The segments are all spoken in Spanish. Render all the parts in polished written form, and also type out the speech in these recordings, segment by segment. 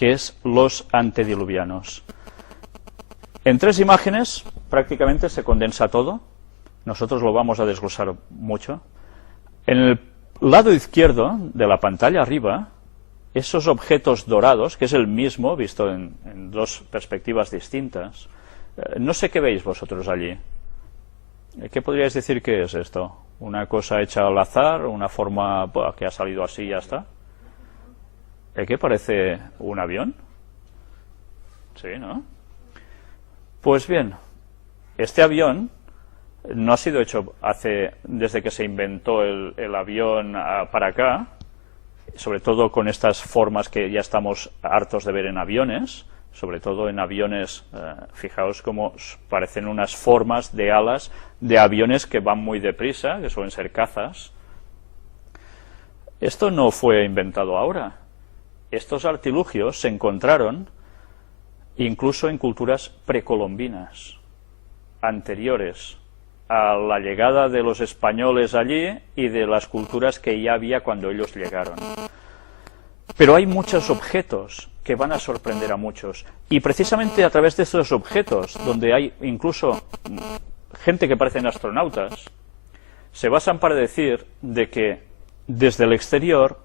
que es los antediluvianos. En 3 imágenes prácticamente se condensa todo. Nosotros lo vamos a desglosar mucho. En el lado izquierdo de la pantalla arriba, esos objetos dorados, que es el mismo, visto en 2 perspectivas distintas. No sé qué veis vosotros allí. ¿Qué podríais decir que es esto? ¿Una cosa hecha al azar? ¿Una forma que ha salido así y ya está? ¿Qué parece un avión? Sí, ¿no? Pues bien, este avión no ha sido hecho desde que se inventó el avión para acá, sobre todo con estas formas que ya estamos hartos de ver en aviones, sobre todo en aviones, fijaos cómo parecen unas formas de alas de aviones que van muy deprisa, que suelen ser cazas. Esto no fue inventado ahora. Estos artilugios se encontraron incluso en culturas precolombinas, anteriores a la llegada de los españoles allí y de las culturas que ya había cuando ellos llegaron. Pero hay muchos objetos que van a sorprender a muchos, y precisamente a través de estos objetos, donde hay incluso gente que parecen astronautas, se basan para decir de que desde el exterior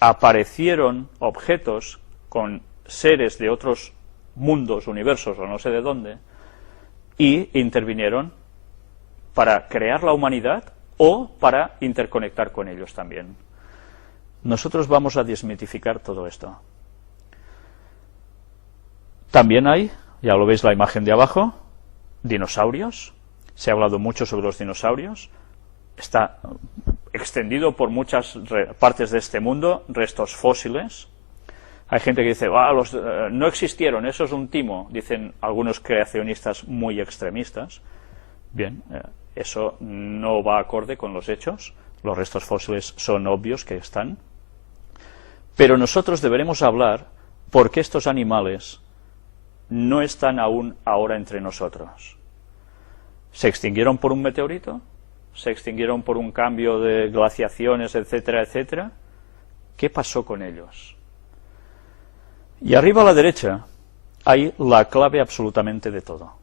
aparecieron objetos con seres de otros mundos, universos o no sé de dónde, y intervinieron para crear la humanidad o para interconectar con ellos también. Nosotros vamos a desmitificar todo esto. También hay, ya lo veis la imagen de abajo, dinosaurios. Se ha hablado mucho sobre los dinosaurios. Está extendido por muchas partes de este mundo, restos fósiles. Hay gente que dice, no existieron, eso es un timo, dicen algunos creacionistas muy extremistas. Bien, eso no va acorde con los hechos, los restos fósiles son obvios que están. Pero nosotros deberemos hablar por qué estos animales no están aún ahora entre nosotros. ¿Se extinguieron por un meteorito? ¿Se extinguieron por un cambio de glaciaciones, etcétera, etcétera? ¿Qué pasó con ellos? Y arriba a la derecha hay la clave absolutamente de todo.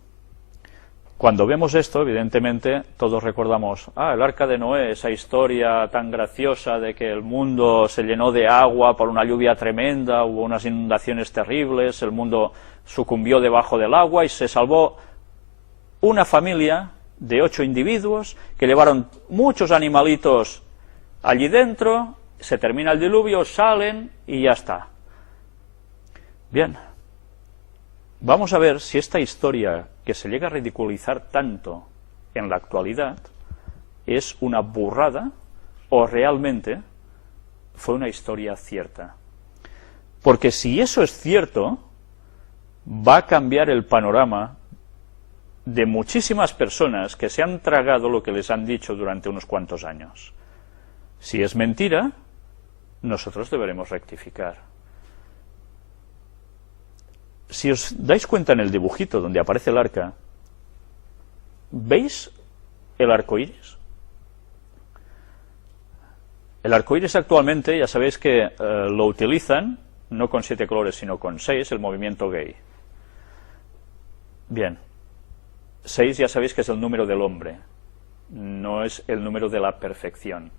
Cuando vemos esto, evidentemente, todos recordamos, el Arca de Noé, esa historia tan graciosa de que el mundo se llenó de agua por una lluvia tremenda, hubo unas inundaciones terribles, el mundo sucumbió debajo del agua y se salvó una familia de 8 individuos que llevaron muchos animalitos allí dentro, se termina el diluvio, salen y ya está. Bien, vamos a ver si esta historia que se llega a ridiculizar tanto en la actualidad es una burrada o realmente fue una historia cierta. Porque si eso es cierto, va a cambiar el panorama de muchísimas personas que se han tragado lo que les han dicho durante unos cuantos años. Si es mentira, nosotros deberemos rectificar. Si os dais cuenta en el dibujito donde aparece el arca, ¿veis el arco iris? El arco iris actualmente, ya sabéis que lo utilizan, no con 7 colores, sino con 6, el movimiento gay. Bien, 6 ya sabéis que es el número del hombre, no es el número de la perfección.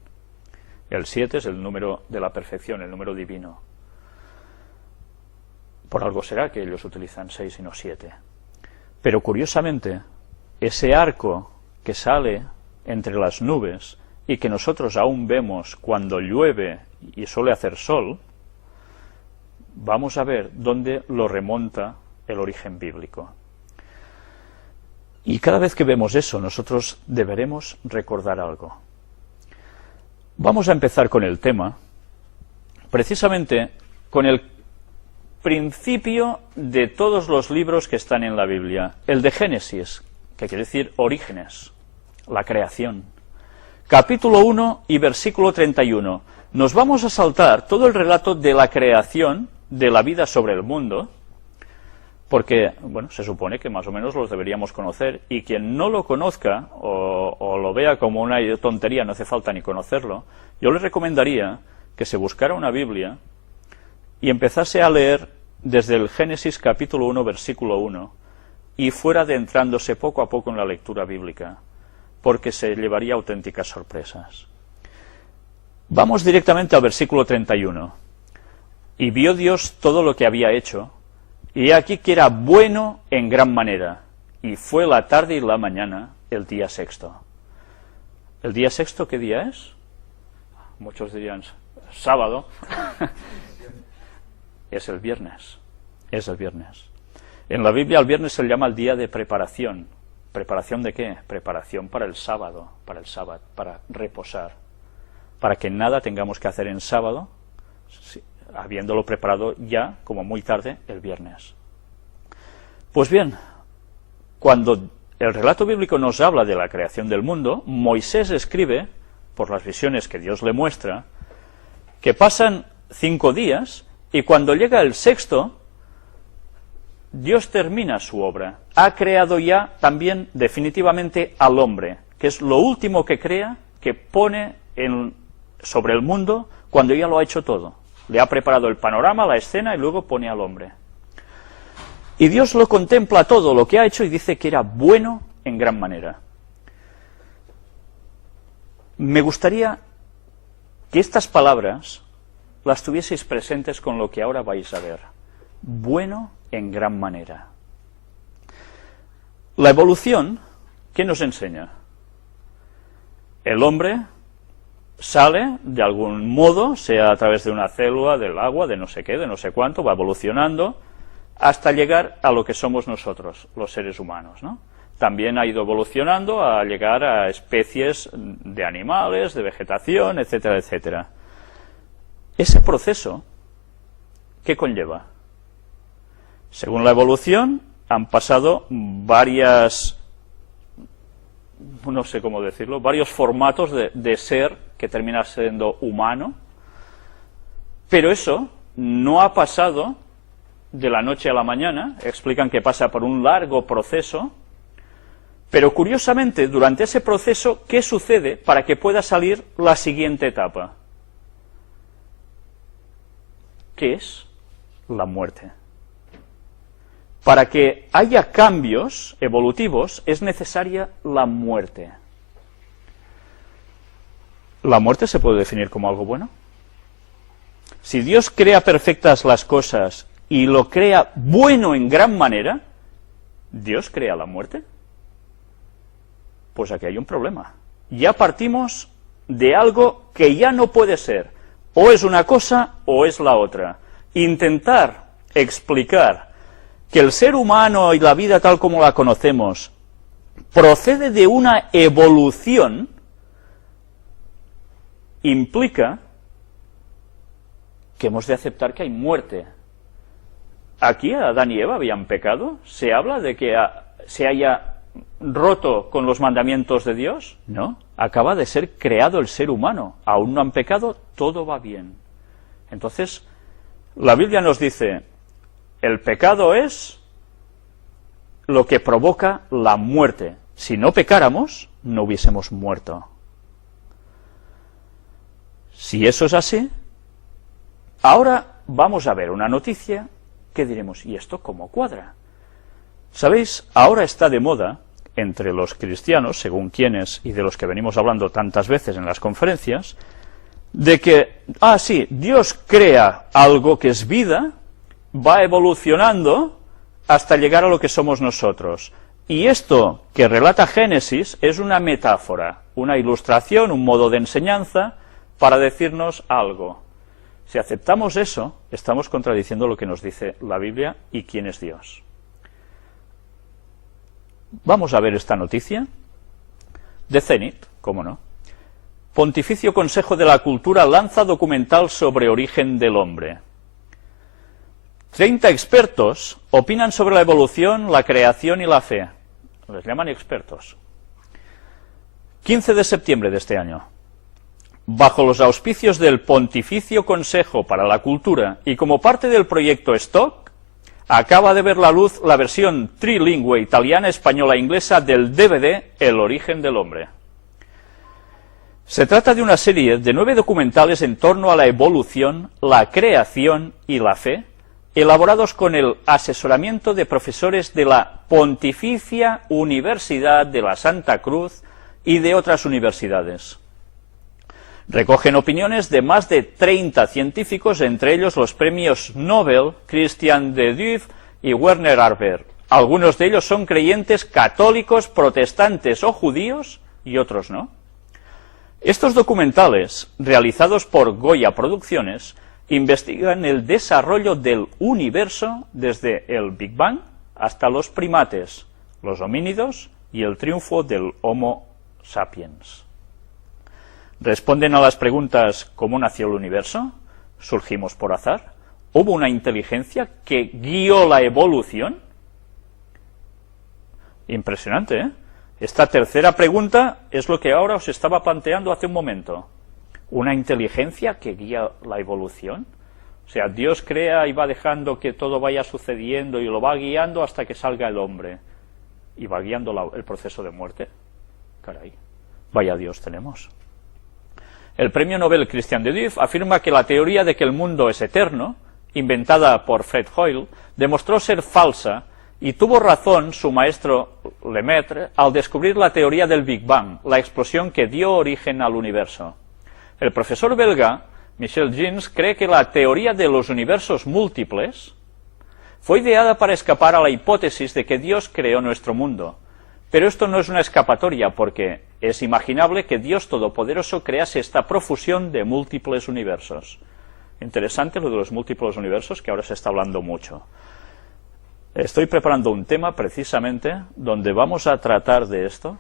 El 7 es el número de la perfección, el número divino. Por algo será que ellos utilizan 6 y no 7. Pero curiosamente, ese arco que sale entre las nubes y que nosotros aún vemos cuando llueve y suele hacer sol, vamos a ver dónde lo remonta el origen bíblico. Y cada vez que vemos eso, nosotros deberemos recordar algo. Vamos a empezar con el tema, precisamente con el principio de todos los libros que están en la Biblia, el de Génesis, que quiere decir orígenes, la creación. Capítulo 1 y versículo 31. Nos vamos a saltar todo el relato de la creación de la vida sobre el mundo, porque, bueno, se supone que más o menos los deberíamos conocer, y quien no lo conozca o lo vea como una tontería, no hace falta ni conocerlo, yo le recomendaría que se buscara una Biblia y empezase a leer desde el Génesis capítulo 1, versículo 1, y fuera adentrándose poco a poco en la lectura bíblica, porque se llevaría auténticas sorpresas. Vamos directamente al versículo 31. Y vio Dios todo lo que había hecho, y he aquí que era bueno en gran manera, y fue la tarde y la mañana el día sexto. ¿El día sexto qué día es? Muchos dirían sábado. Es el viernes. Es el viernes. En la Biblia el viernes se le llama el día de preparación. ¿Preparación de qué? Preparación para el sábado, para reposar. Para que nada tengamos que hacer en sábado, habiéndolo preparado ya, como muy tarde, el viernes. Pues bien, cuando el relato bíblico nos habla de la creación del mundo, Moisés escribe, por las visiones que Dios le muestra, que pasan 5 días, y cuando llega el sexto, Dios termina su obra. Ha creado ya también definitivamente al hombre, que es lo último que crea, que pone sobre el mundo cuando ya lo ha hecho todo. Le ha preparado el panorama, la escena, y luego pone al hombre. Y Dios lo contempla todo lo que ha hecho y dice que era bueno en gran manera. Me gustaría que estas palabras las tuvieseis presentes con lo que ahora vais a ver. Bueno en gran manera. La evolución, ¿qué nos enseña? El hombre sale de algún modo, sea a través de una célula, del agua, de no sé qué, de no sé cuánto, va evolucionando hasta llegar a lo que somos nosotros, los seres humanos, ¿no? También ha ido evolucionando a llegar a especies de animales, de vegetación, etcétera, etcétera. Ese proceso, ¿qué conlleva? Según la evolución, han pasado varios formatos de ser que termina siendo humano, pero eso no ha pasado de la noche a la mañana. Explican que pasa por un largo proceso, pero curiosamente, durante ese proceso, ¿qué sucede para que pueda salir la siguiente etapa? ¿Qué es? La muerte. Para que haya cambios evolutivos es necesaria la muerte. ¿La muerte se puede definir como algo bueno? Si Dios crea perfectas las cosas y lo crea bueno en gran manera, ¿Dios crea la muerte? Pues aquí hay un problema. Ya partimos de algo que ya no puede ser. O es una cosa o es la otra. Intentar explicar que el ser humano y la vida tal como la conocemos procede de una evolución implica que hemos de aceptar que hay muerte. Aquí Adán y Eva habían pecado. ¿Se habla de que se haya roto con los mandamientos de Dios? No, acaba de ser creado el ser humano. Aún no han pecado, todo va bien. Entonces, la Biblia nos dice, el pecado es lo que provoca la muerte. Si no pecáramos, no hubiésemos muerto. Si eso es así, ahora vamos a ver una noticia que diremos, ¿y esto cómo cuadra? ¿Sabéis? Ahora está de moda entre los cristianos, según quienes y de los que venimos hablando tantas veces en las conferencias, de que, sí, Dios crea algo que es vida, va evolucionando hasta llegar a lo que somos nosotros. Y esto que relata Génesis es una metáfora, una ilustración, un modo de enseñanza para decirnos algo. Si aceptamos eso, estamos contradiciendo lo que nos dice la Biblia y quién es Dios. Vamos a ver esta noticia de Zenit, ¿cómo no? Pontificio Consejo de la Cultura lanza documental sobre origen del hombre. 30 expertos opinan sobre la evolución, la creación y la fe. Les llaman expertos. 15 de septiembre de este año. Bajo los auspicios del Pontificio Consejo para la Cultura y como parte del proyecto Stock, acaba de ver la luz la versión trilingüe italiana, española e inglesa del DVD El origen del hombre. Se trata de una serie de 9 documentales en torno a la evolución, la creación y la fe, elaborados con el asesoramiento de profesores de la Pontificia Universidad de la Santa Cruz y de otras universidades. Recogen opiniones de más de 30 científicos, entre ellos los premios Nobel Christian de Duve y Werner Arber. Algunos de ellos son creyentes católicos, protestantes o judíos, y otros no. Estos documentales, realizados por Goya Producciones, investigan el desarrollo del universo desde el Big Bang hasta los primates, los homínidos y el triunfo del Homo sapiens. Responden a las preguntas: ¿cómo nació el universo? ¿Surgimos por azar? ¿Hubo una inteligencia que guió la evolución? Impresionante, ¿eh? Esta tercera pregunta es lo que ahora os estaba planteando hace un momento. ¿Una inteligencia que guía la evolución? O sea, Dios crea y va dejando que todo vaya sucediendo y lo va guiando hasta que salga el hombre. Y va guiando el proceso de muerte. Caray, vaya Dios tenemos. El premio Nobel Christian de Duve afirma que la teoría de que el mundo es eterno, inventada por Fred Hoyle, demostró ser falsa, y tuvo razón su maestro Lemaitre al descubrir la teoría del Big Bang, la explosión que dio origen al universo. El profesor belga Michel Jeans cree que la teoría de los universos múltiples fue ideada para escapar a la hipótesis de que Dios creó nuestro mundo. Pero esto no es una escapatoria, porque es imaginable que Dios Todopoderoso crease esta profusión de múltiples universos. Interesante lo de los múltiples universos, que ahora se está hablando mucho. Estoy preparando un tema precisamente donde vamos a tratar de esto,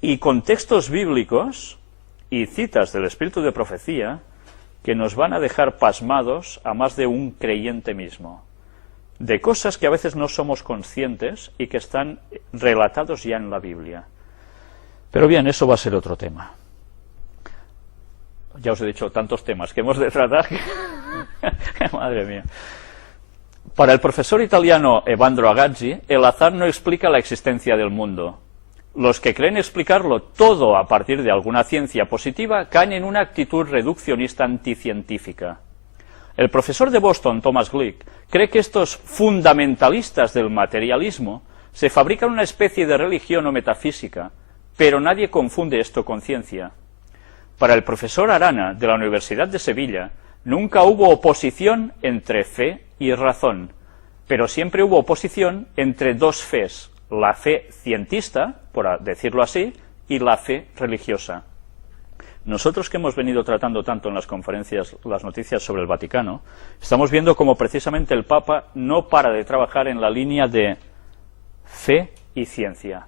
y con textos bíblicos y citas del Espíritu de Profecía que nos van a dejar pasmados a más de un creyente mismo, de cosas que a veces no somos conscientes y que están relatados ya en la Biblia. Pero bien, eso va a ser otro tema. Ya os he dicho tantos temas que hemos de tratar que... Madre mía. Para el profesor italiano Evandro Agazzi, el azar no explica la existencia del mundo. Los que creen explicarlo todo a partir de alguna ciencia positiva caen en una actitud reduccionista anticientífica. El profesor de Boston, Thomas Glick, cree que estos fundamentalistas del materialismo se fabrican una especie de religión o metafísica, pero nadie confunde esto con ciencia. Para el profesor Arana, de la Universidad de Sevilla, nunca hubo oposición entre fe y razón, pero siempre hubo oposición entre dos fes, la fe cientista, por decirlo así, y la fe religiosa. Nosotros, que hemos venido tratando tanto en las conferencias las noticias sobre el Vaticano, estamos viendo cómo precisamente el Papa no para de trabajar en la línea de fe y ciencia,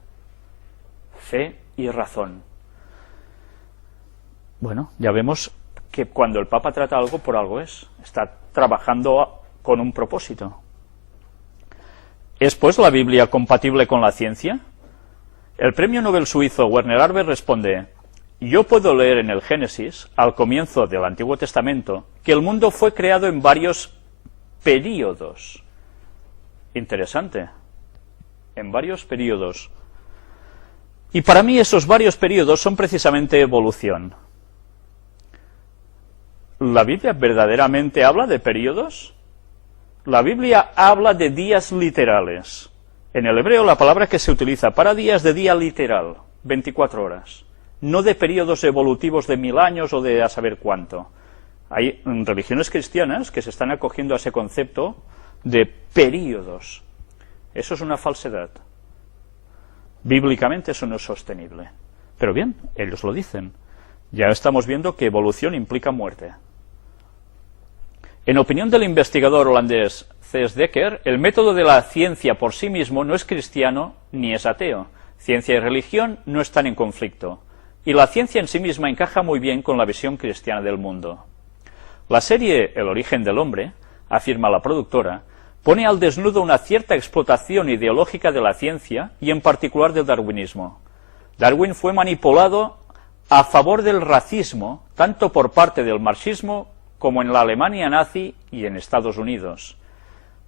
fe y razón. Bueno, ya vemos que cuando el Papa trata algo, por algo es. Está trabajando con un propósito. ¿Es pues la Biblia compatible con la ciencia? El premio Nobel suizo Werner Arber responde: yo puedo leer en el Génesis, al comienzo del Antiguo Testamento, que el mundo fue creado en varios períodos. Interesante. En varios períodos. Y para mí esos varios períodos son precisamente evolución. ¿La Biblia verdaderamente habla de períodos? La Biblia habla de días literales. En el hebreo la palabra que se utiliza para día es de día literal, 24 horas. No de períodos evolutivos de 1000 años o de a saber cuánto. Hay religiones cristianas que se están acogiendo a ese concepto de períodos. Eso es una falsedad. Bíblicamente eso no es sostenible. Pero bien, ellos lo dicen. Ya estamos viendo que evolución implica muerte. En opinión del investigador holandés C.S. Dekker, el método de la ciencia por sí mismo no es cristiano ni es ateo. Ciencia y religión no están en conflicto. Y la ciencia en sí misma encaja muy bien con la visión cristiana del mundo. La serie El origen del hombre, afirma la productora, pone al desnudo una cierta explotación ideológica de la ciencia y en particular del darwinismo. Darwin fue manipulado a favor del racismo, tanto por parte del marxismo como en la Alemania nazi y en Estados Unidos.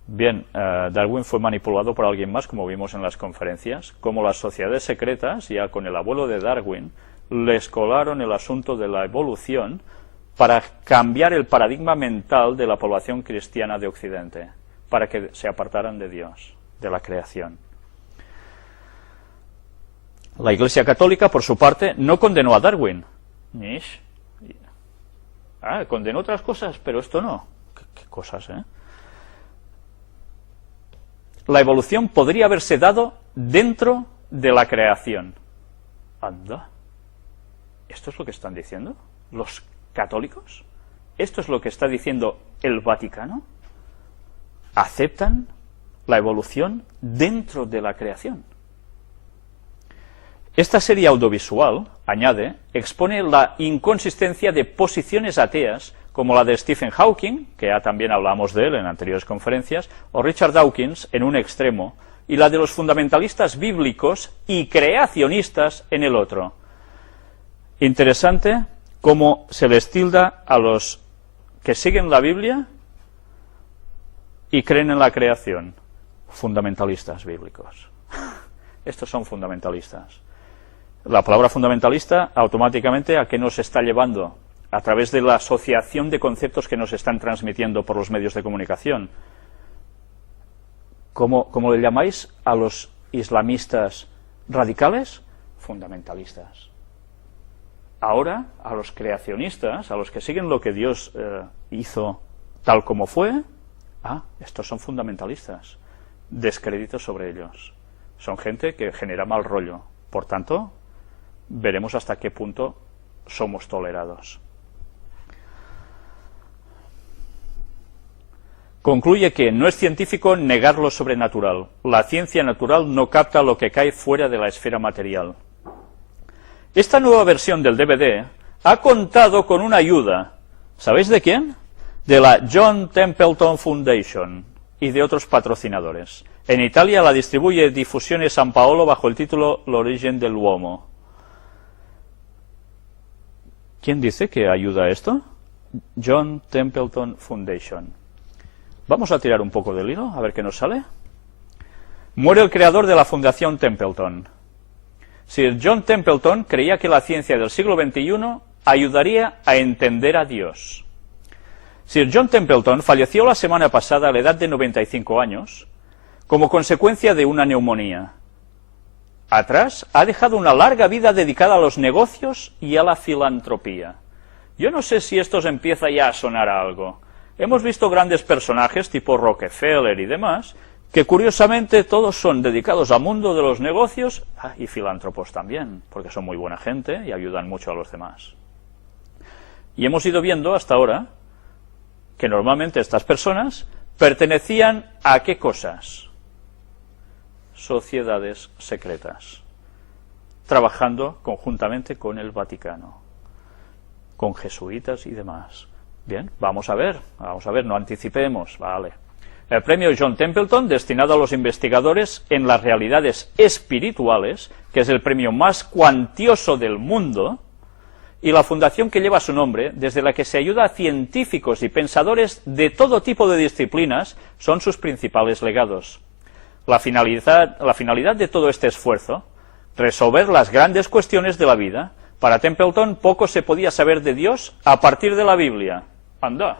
Bien, Darwin fue manipulado por alguien más, como vimos en las conferencias, como las sociedades secretas, ya con el abuelo de Darwin, les colaron el asunto de la evolución para cambiar el paradigma mental de la población cristiana de Occidente, para que se apartaran de Dios, de la creación. La Iglesia Católica, por su parte, no condenó a Darwin. Condenó otras cosas, pero esto no. ¿Qué cosas, eh? La evolución podría haberse dado dentro de la creación. Anda. ¿Esto es lo que están diciendo los católicos? ¿Esto es lo que está diciendo el Vaticano? ¿Aceptan la evolución dentro de la creación? Esta serie audiovisual, añade, expone la inconsistencia de posiciones ateas como la de Stephen Hawking, que ya también hablamos de él en anteriores conferencias, o Richard Dawkins en un extremo, y la de los fundamentalistas bíblicos y creacionistas en el otro. Interesante cómo se les tilda a los que siguen la Biblia y creen en la creación. Fundamentalistas bíblicos. Estos son fundamentalistas. La palabra fundamentalista, automáticamente, ¿a qué nos está llevando? A través de la asociación de conceptos que nos están transmitiendo por los medios de comunicación. ¿Cómo le llamáis a los islamistas radicales? Fundamentalistas. Ahora, a los creacionistas, a los que siguen lo que Dios hizo tal como fue, estos son fundamentalistas. Descrédito sobre ellos. Son gente que genera mal rollo. Por tanto, veremos hasta qué punto somos tolerados. Concluye que no es científico negar lo sobrenatural. La ciencia natural no capta lo que cae fuera de la esfera material. Esta nueva versión del DVD ha contado con una ayuda. ¿Sabéis de quién? De la John Templeton Foundation y de otros patrocinadores. En Italia la distribuye Difusione San Paolo bajo el título L'origen dell'uomo. ¿Quién dice que ayuda a esto? John Templeton Foundation. Vamos a tirar un poco del hilo, a ver qué nos sale. Muere el creador de la Fundación Templeton. Sir John Templeton creía que la ciencia del siglo XXI ayudaría a entender a Dios. Sir John Templeton falleció la semana pasada a la edad de 95 años como consecuencia de una neumonía. Atrás ha dejado una larga vida dedicada a los negocios y a la filantropía. Yo no sé si esto os empieza ya a sonar a algo. Hemos visto grandes personajes tipo Rockefeller y demás, que curiosamente todos son dedicados al mundo de los negocios y filántropos también, porque son muy buena gente y ayudan mucho a los demás. Y hemos ido viendo hasta ahora que normalmente estas personas pertenecían a ¿qué cosas? Sociedades secretas, trabajando conjuntamente con el Vaticano, con jesuitas y demás. Bien, vamos a ver, no anticipemos, vale. El premio John Templeton, destinado a los investigadores en las realidades espirituales, que es el premio más cuantioso del mundo, y la fundación que lleva su nombre, desde la que se ayuda a científicos y pensadores de todo tipo de disciplinas, son sus principales legados. La finalidad de todo este esfuerzo, resolver las grandes cuestiones de la vida. Para Templeton poco se podía saber de Dios a partir de la Biblia. Anda.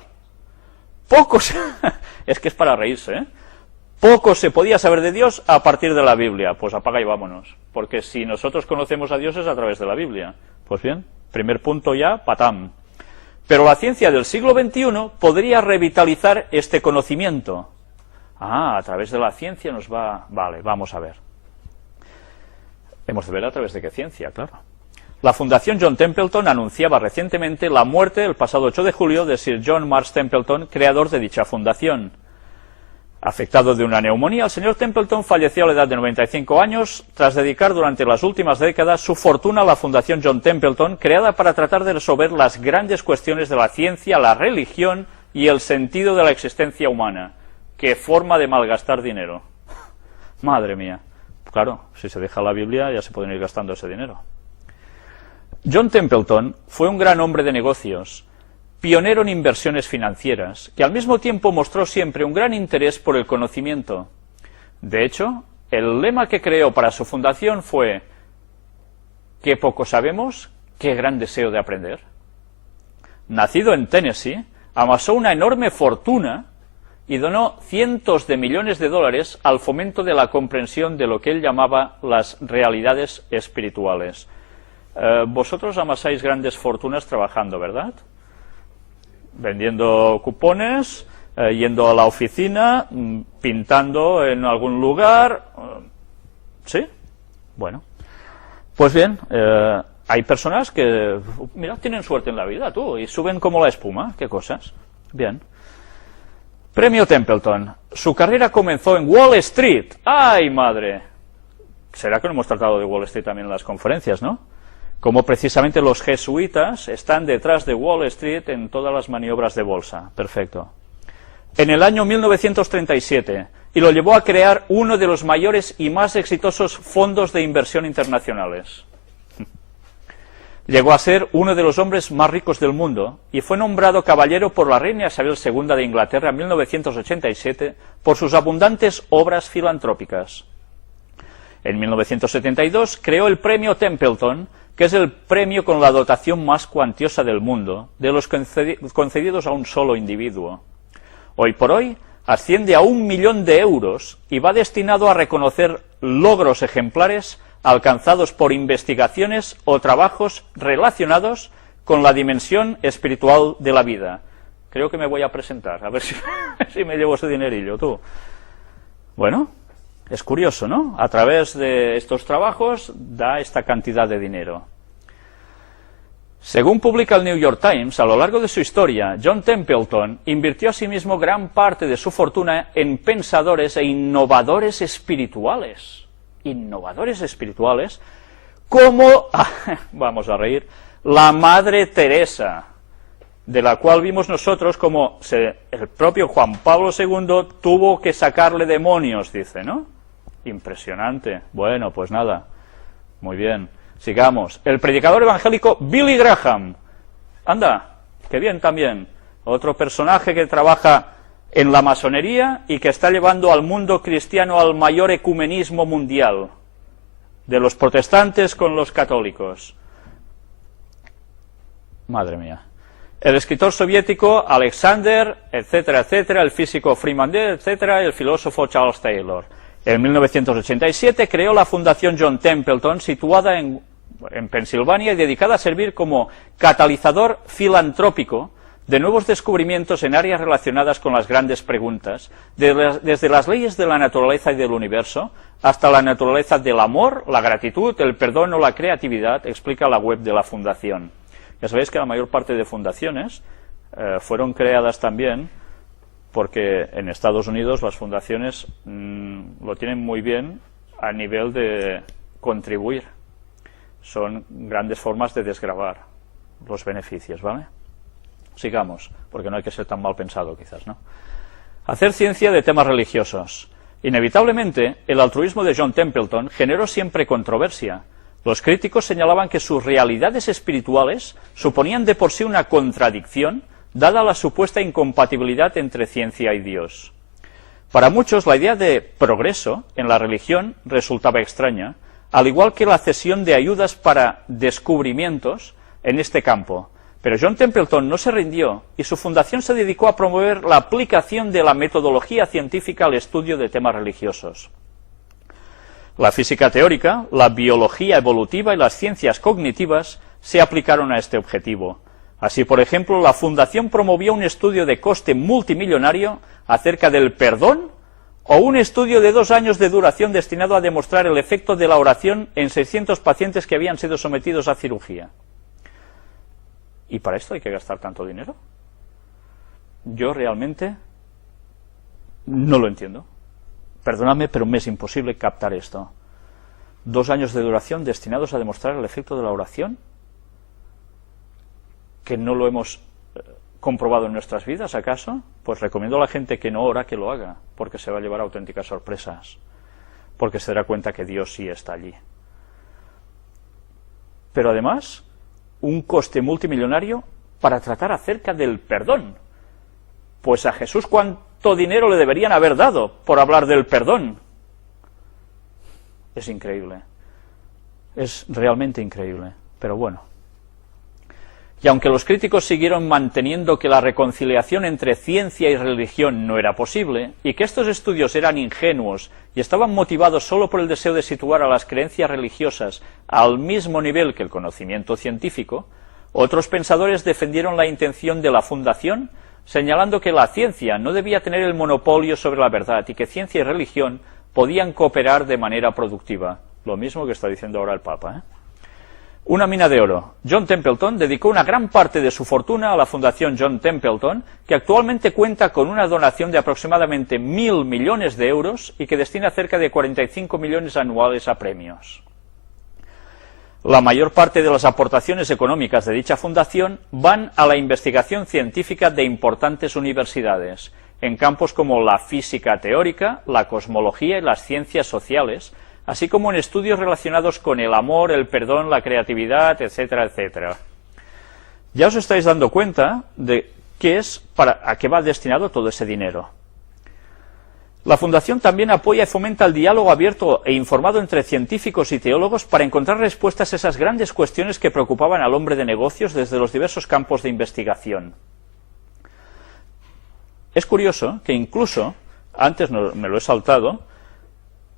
Es que es para reírse, ¿eh? Poco se podía saber de Dios a partir de la Biblia. Pues apaga y vámonos. Porque si nosotros conocemos a Dios es a través de la Biblia. Pues bien, primer punto ya, patam. Pero la ciencia del siglo XXI podría revitalizar este conocimiento. A través de la ciencia nos va... Vale, vamos a ver. Hemos de ver a través de qué ciencia, claro. La Fundación John Templeton anunciaba recientemente la muerte el pasado 8 de julio de Sir John Marsh Templeton, creador de dicha fundación. Afectado de una neumonía, el señor Templeton falleció a la edad de 95 años tras dedicar durante las últimas décadas su fortuna a la Fundación John Templeton, creada para tratar de resolver las grandes cuestiones de la ciencia, la religión y el sentido de la existencia humana. ¡Qué forma de malgastar dinero! Madre mía. Claro, si se deja la Biblia ya se pueden ir gastando ese dinero. John Templeton fue un gran hombre de negocios, pionero en inversiones financieras, que al mismo tiempo mostró siempre un gran interés por el conocimiento. De hecho, el lema que creó para su fundación fue: «Qué poco sabemos, qué gran deseo de aprender. Nacido en Tennessee, amasó una enorme fortuna y donó cientos de millones de dólares al fomento de la comprensión de lo que él llamaba las realidades espirituales. Vosotros amasáis grandes fortunas trabajando, ¿verdad? Vendiendo cupones, yendo a la oficina, pintando en algún lugar. ¿Sí? Bueno. Pues bien, hay personas que, mira, tienen suerte en la vida, tú, y suben como la espuma. ¿Qué cosas? Bien. Premio Templeton. Su carrera comenzó en Wall Street. ¡Ay, madre! Será que no hemos tratado de Wall Street también en las conferencias, ¿no? Como precisamente los jesuitas están detrás de Wall Street en todas las maniobras de bolsa. Perfecto. En el año 1937, y lo llevó a crear uno de los mayores y más exitosos fondos de inversión internacionales. Llegó a ser uno de los hombres más ricos del mundo y fue nombrado caballero por la reina Isabel II de Inglaterra en 1987 por sus abundantes obras filantrópicas. En 1972 creó el Premio Templeton, que es el premio con la dotación más cuantiosa del mundo, de los concedidos a un solo individuo. Hoy por hoy asciende a 1 millón de euros y va destinado a reconocer logros ejemplares alcanzados por investigaciones o trabajos relacionados con la dimensión espiritual de la vida. Creo que me voy a presentar, a ver si me llevo ese dinerillo, tú. Bueno, es curioso, ¿no? A través de estos trabajos da esta cantidad de dinero. Según publica el New York Times, a lo largo de su historia, John Templeton invirtió asimismo gran parte de su fortuna en pensadores e innovadores espirituales. Innovadores espirituales, como, vamos a reír, la Madre Teresa, de la cual vimos nosotros como el propio Juan Pablo II tuvo que sacarle demonios, dice, ¿no? Impresionante. Bueno, pues nada, muy bien, sigamos. El predicador evangélico Billy Graham, anda, qué bien también, otro personaje que trabaja en la masonería y que está llevando al mundo cristiano al mayor ecumenismo mundial, de los protestantes con los católicos. Madre mía. El escritor soviético Alexander, etcétera, etcétera, el físico Freeman D., etcétera, el filósofo Charles Taylor. En 1987 creó la Fundación John Templeton, situada en Pensilvania y dedicada a servir como catalizador filantrópico de nuevos descubrimientos en áreas relacionadas con las grandes preguntas, desde las leyes de la naturaleza y del universo hasta la naturaleza del amor, la gratitud, el perdón o la creatividad, explica la web de la Fundación. Ya sabéis que la mayor parte de fundaciones fueron creadas también porque en Estados Unidos las fundaciones lo tienen muy bien a nivel de contribuir. Son grandes formas de desgravar los beneficios, ¿vale? Sigamos, porque no hay que ser tan mal pensado quizás, ¿no? Hacer ciencia de temas religiosos. Inevitablemente, el altruismo de John Templeton generó siempre controversia. Los críticos señalaban que sus realidades espirituales suponían de por sí una contradicción, dada la supuesta incompatibilidad entre ciencia y Dios. Para muchos, la idea de progreso en la religión resultaba extraña, al igual que la cesión de ayudas para descubrimientos en este campo. Pero John Templeton no se rindió y su fundación se dedicó a promover la aplicación de la metodología científica al estudio de temas religiosos. La física teórica, la biología evolutiva y las ciencias cognitivas se aplicaron a este objetivo. Así, por ejemplo, la fundación promovió un estudio de coste multimillonario acerca del perdón o un estudio de 2 años de duración destinado a demostrar el efecto de la oración en 600 pacientes que habían sido sometidos a cirugía. ¿Y para esto hay que gastar tanto dinero? Yo realmente no lo entiendo. Perdóname, pero me es imposible captar esto. 2 años de duración destinados a demostrar el efecto de la oración, que no lo hemos comprobado en nuestras vidas, ¿acaso? Pues recomiendo a la gente que no ora que lo haga, porque se va a llevar auténticas sorpresas, porque se dará cuenta que Dios sí está allí. Pero además, un coste multimillonario para tratar acerca del perdón. Pues a Jesús, ¿cuánto dinero le deberían haber dado por hablar del perdón? Es increíble. Es realmente increíble. Pero bueno, Y aunque los críticos siguieron manteniendo que la reconciliación entre ciencia y religión no era posible, y que estos estudios eran ingenuos y estaban motivados solo por el deseo de situar a las creencias religiosas al mismo nivel que el conocimiento científico, otros pensadores defendieron la intención de la Fundación, señalando que la ciencia no debía tener el monopolio sobre la verdad y que ciencia y religión podían cooperar de manera productiva. Lo mismo que está diciendo ahora el Papa, ¿eh? Una mina de oro. John Templeton dedicó una gran parte de su fortuna a la Fundación John Templeton, que actualmente cuenta con una donación de aproximadamente 1.000 millones de euros y que destina cerca de 45 millones anuales a premios. La mayor parte de las aportaciones económicas de dicha fundación van a la investigación científica de importantes universidades, en campos como la física teórica, la cosmología y las ciencias sociales, así como en estudios relacionados con el amor, el perdón, la creatividad, etcétera. Ya os estáis dando cuenta de a qué va destinado todo ese dinero. La Fundación también apoya y fomenta el diálogo abierto e informado entre científicos y teólogos para encontrar respuestas a esas grandes cuestiones que preocupaban al hombre de negocios desde los diversos campos de investigación. Es curioso que incluso, antes me lo he saltado,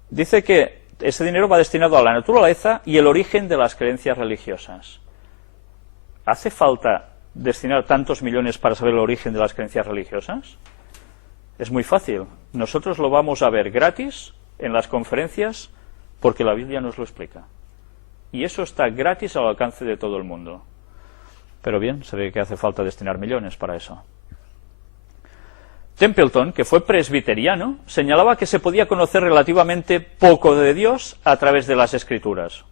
dice que ese dinero va destinado a la naturaleza y el origen de las creencias religiosas. ¿Hace falta destinar tantos millones para saber el origen de las creencias religiosas? Es muy fácil. Nosotros lo vamos a ver gratis en las conferencias porque la Biblia nos lo explica. Y eso está gratis al alcance de todo el mundo. Pero bien, se ve que hace falta destinar millones para eso. Templeton, que fue presbiteriano, señalaba que se podía conocer relativamente poco de Dios a través de las Escrituras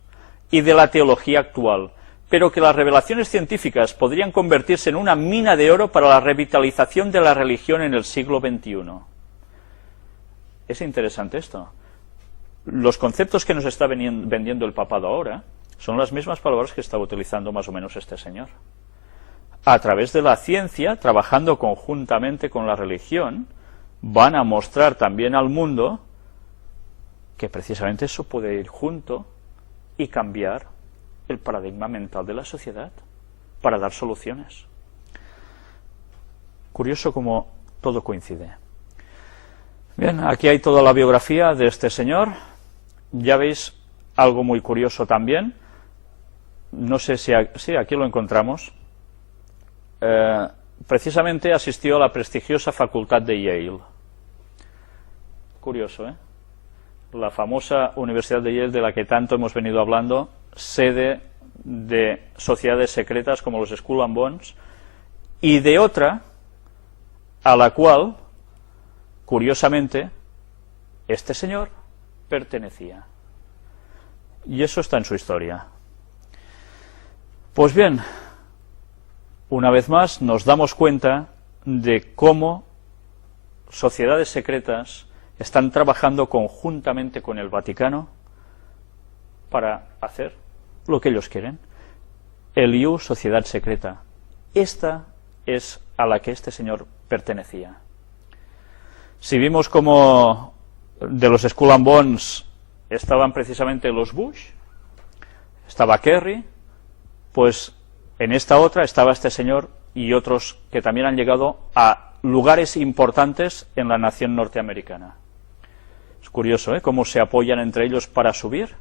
y de la teología actual, pero que las revelaciones científicas podrían convertirse en una mina de oro para la revitalización de la religión en el siglo XXI. Es interesante esto. Los conceptos que nos está vendiendo el papado ahora son las mismas palabras que estaba utilizando más o menos este señor. A través de la ciencia, trabajando conjuntamente con la religión, van a mostrar también al mundo que precisamente eso puede ir junto y cambiar el paradigma mental de la sociedad para dar soluciones. Curioso cómo todo coincide. Bien, aquí hay toda la biografía de este señor. Ya veis algo muy curioso también. No sé si aquí lo encontramos. Precisamente asistió a la prestigiosa facultad de Yale. Curioso, ¿eh? La famosa Universidad de Yale de la que tanto hemos venido hablando, sede de sociedades secretas como los Skull and Bones, y de otra a la cual, curiosamente, este señor pertenecía. Y eso está en su historia. Pues bien, una vez más nos damos cuenta de cómo sociedades secretas están trabajando conjuntamente con el Vaticano para hacer lo que ellos quieren. El IU, sociedad secreta. Esta es a la que este señor pertenecía. Si vimos como de los Skull and Bones estaban precisamente los Bush, estaba Kerry, pues en esta otra estaba este señor y otros que también han llegado a lugares importantes en la nación norteamericana. Es curioso, ¿eh?, cómo se apoyan entre ellos para subir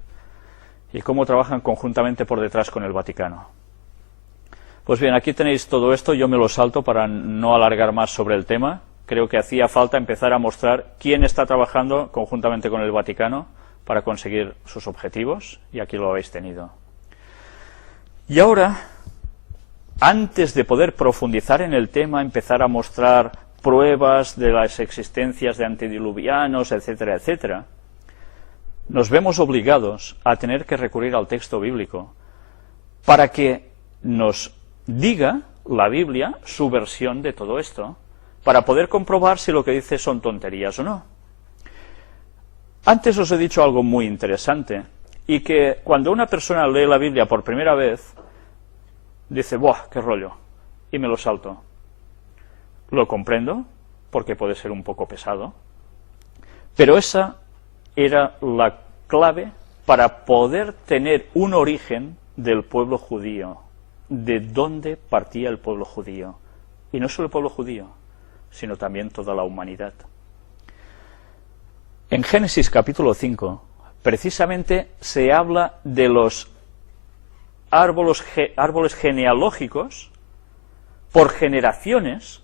y cómo trabajan conjuntamente por detrás con el Vaticano. Pues bien, aquí tenéis todo esto, yo me lo salto para no alargar más sobre el tema. Creo que hacía falta empezar a mostrar quién está trabajando conjuntamente con el Vaticano para conseguir sus objetivos, y aquí lo habéis tenido. Y ahora, antes de poder profundizar en el tema, empezar a mostrar pruebas de las existencias de antediluvianos, etcétera, etcétera, nos vemos obligados a tener que recurrir al texto bíblico para que nos diga la Biblia su versión de todo esto, para poder comprobar si lo que dice son tonterías o no. Antes os he dicho algo muy interesante, y que cuando una persona lee la Biblia por primera vez, dice, ¡buah, qué rollo!, y me lo salto. Lo comprendo, porque puede ser un poco pesado, pero esa era la clave para poder tener un origen del pueblo judío, de dónde partía el pueblo judío. Y no solo el pueblo judío, sino también toda la humanidad. En Génesis capítulo 5, precisamente se habla de los árboles genealógicos por generaciones,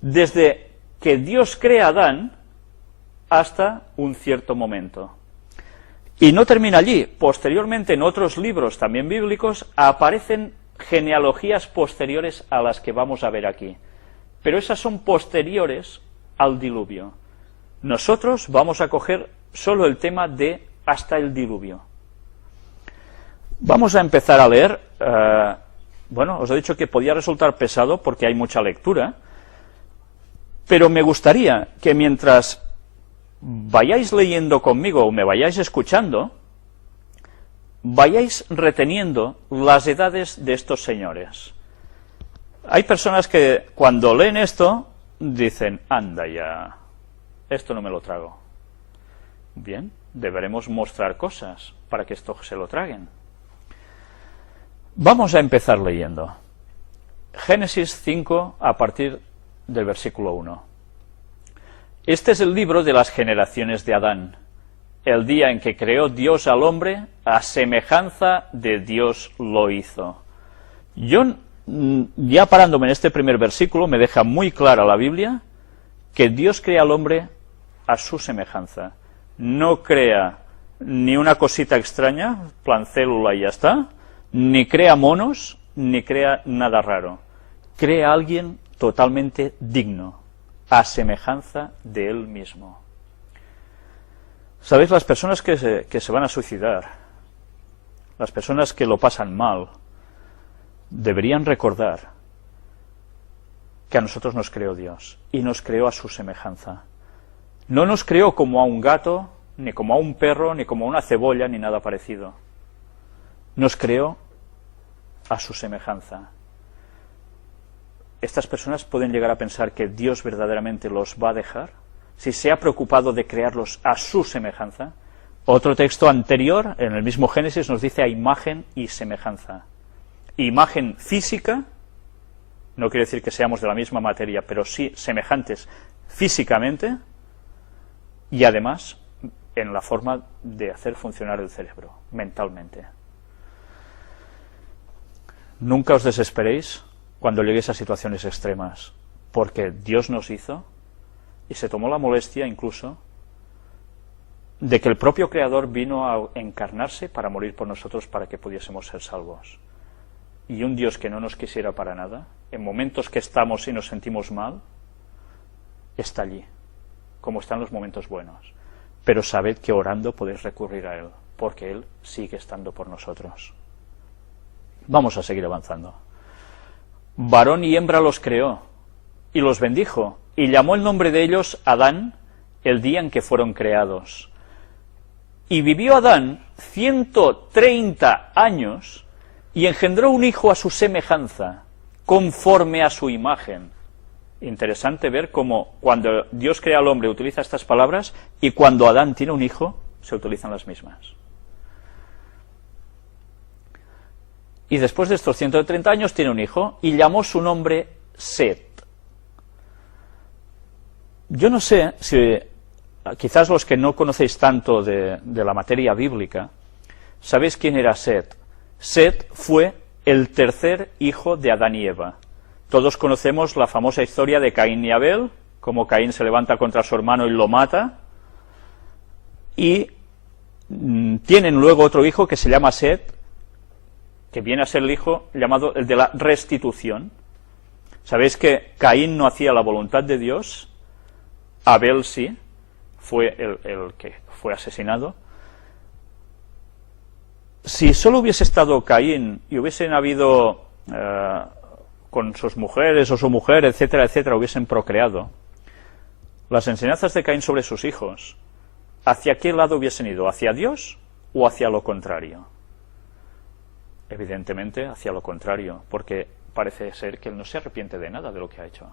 desde que Dios crea a Adán hasta un cierto momento. Y no termina allí. Posteriormente, en otros libros también bíblicos, aparecen genealogías posteriores a las que vamos a ver aquí. Pero esas son posteriores al diluvio. Nosotros vamos a coger solo el tema de hasta el diluvio. Vamos a empezar a leer. Bueno, os he dicho que podía resultar pesado porque hay mucha lectura, pero me gustaría que mientras vayáis leyendo conmigo o me vayáis escuchando, vayáis reteniendo las edades de estos señores. Hay personas que cuando leen esto dicen, anda ya, esto no me lo trago. Bien, deberemos mostrar cosas para que esto se lo traguen. Vamos a empezar leyendo. Génesis 5 a partir del versículo 1. Este es el libro de las generaciones de Adán, el día en que creó Dios al hombre, a semejanza de Dios lo hizo. Yo, ya parándome en este primer versículo, me deja muy clara la Biblia que Dios crea al hombre a su semejanza. No crea ni una cosita extraña, plan célula y ya está, ni crea monos, ni crea nada raro. Crea a alguien totalmente digno, a semejanza de él mismo. ¿Sabéis? Las personas que se van a suicidar, las personas que lo pasan mal, deberían recordar que a nosotros nos creó Dios, y nos creó a su semejanza. No nos creó como a un gato, ni como a un perro, ni como a una cebolla, ni nada parecido. Nos creó a su semejanza. Estas personas pueden llegar a pensar que Dios verdaderamente los va a dejar si se ha preocupado de crearlos a su semejanza. Otro texto anterior, en el mismo Génesis, nos dice a imagen y semejanza. Imagen física, no quiere decir que seamos de la misma materia, pero sí semejantes físicamente, y además en la forma de hacer funcionar el cerebro, mentalmente. Nunca os desesperéis cuando lleguéis a situaciones extremas, porque Dios nos hizo y se tomó la molestia incluso de que el propio Creador vino a encarnarse para morir por nosotros para que pudiésemos ser salvos. Y un Dios que no nos quisiera para nada, en momentos que estamos y nos sentimos mal, está allí, como están los momentos buenos. Pero sabed que orando podéis recurrir a Él, porque Él sigue estando por nosotros. Vamos a seguir avanzando. Varón y hembra los creó, y los bendijo, y llamó el nombre de ellos Adán, el día en que fueron creados. Y vivió Adán 130 años, y engendró un hijo a su semejanza, conforme a su imagen. Interesante ver cómo cuando Dios crea al hombre utiliza estas palabras, y cuando Adán tiene un hijo, se utilizan las mismas. Y después de estos 130 años tiene un hijo, y llamó su nombre Set. Yo no sé si, quizás los que no conocéis tanto de la materia bíblica, sabéis quién era Set. Set fue el tercer hijo de Adán y Eva. Todos conocemos la famosa historia de Caín y Abel, cómo Caín se levanta contra su hermano y lo mata, y tienen luego otro hijo que se llama Set, que viene a ser el hijo llamado el de la restitución. Sabéis que Caín no hacía la voluntad de Dios, Abel sí, fue el que fue asesinado. Si solo hubiese estado Caín y hubiesen habido con sus mujeres o su mujer, etcétera, etcétera, hubiesen procreado, las enseñanzas de Caín sobre sus hijos, ¿hacia qué lado hubiesen ido? ¿Hacia Dios o hacia lo contrario? Evidentemente hacia lo contrario, porque parece ser que él no se arrepiente de nada de lo que ha hecho.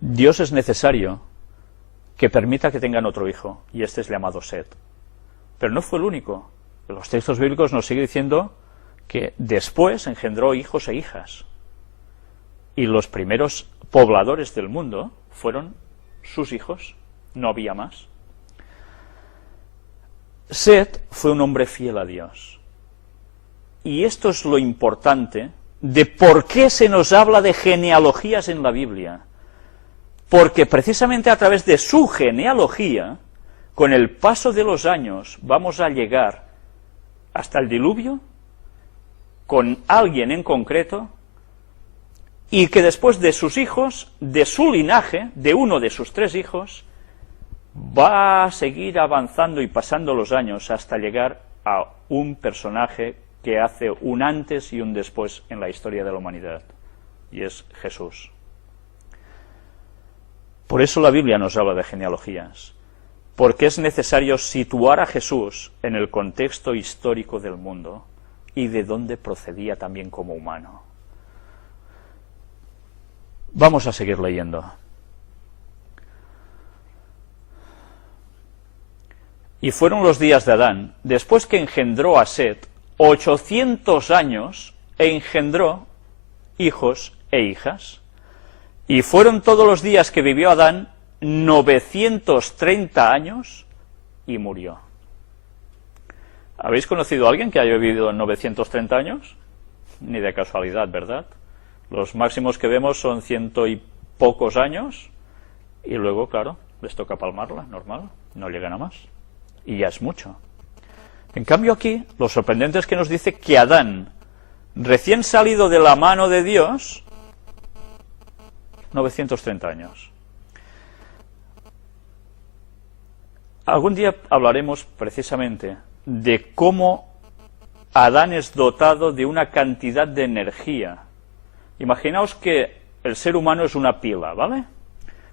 Dios es necesario que permita que tengan otro hijo, y este es llamado Set. Pero no fue el único. Los textos bíblicos nos sigue diciendo que después engendró hijos e hijas. Y los primeros pobladores del mundo fueron sus hijos, no había más. Set fue un hombre fiel a Dios. Y esto es lo importante de por qué se nos habla de genealogías en la Biblia. Porque precisamente a través de su genealogía, con el paso de los años, vamos a llegar hasta el diluvio, con alguien en concreto, y que después de sus hijos, de su linaje, de uno de sus 3 hijos, va a seguir avanzando y pasando los años hasta llegar a un personaje que hace un antes y un después en la historia de la humanidad, y es Jesús. Por eso la Biblia nos habla de genealogías, porque es necesario situar a Jesús en el contexto histórico del mundo y de dónde procedía también como humano. Vamos a seguir leyendo. Y fueron los días de Adán, después que engendró a Set, 800 años, e engendró hijos e hijas. Y fueron todos los días que vivió Adán 930 años y murió. ¿Habéis conocido a alguien que haya vivido 930 años? Ni de casualidad, ¿verdad? Los máximos que vemos son 100 y pocos años, y luego, claro, les toca palmarla, normal, no llegan a más. Y ya es mucho. En cambio aquí, lo sorprendente es que nos dice que Adán, recién salido de la mano de Dios, 930 años. Algún día hablaremos precisamente de cómo Adán es dotado de una cantidad de energía. Imaginaos que el ser humano es una pila, ¿vale?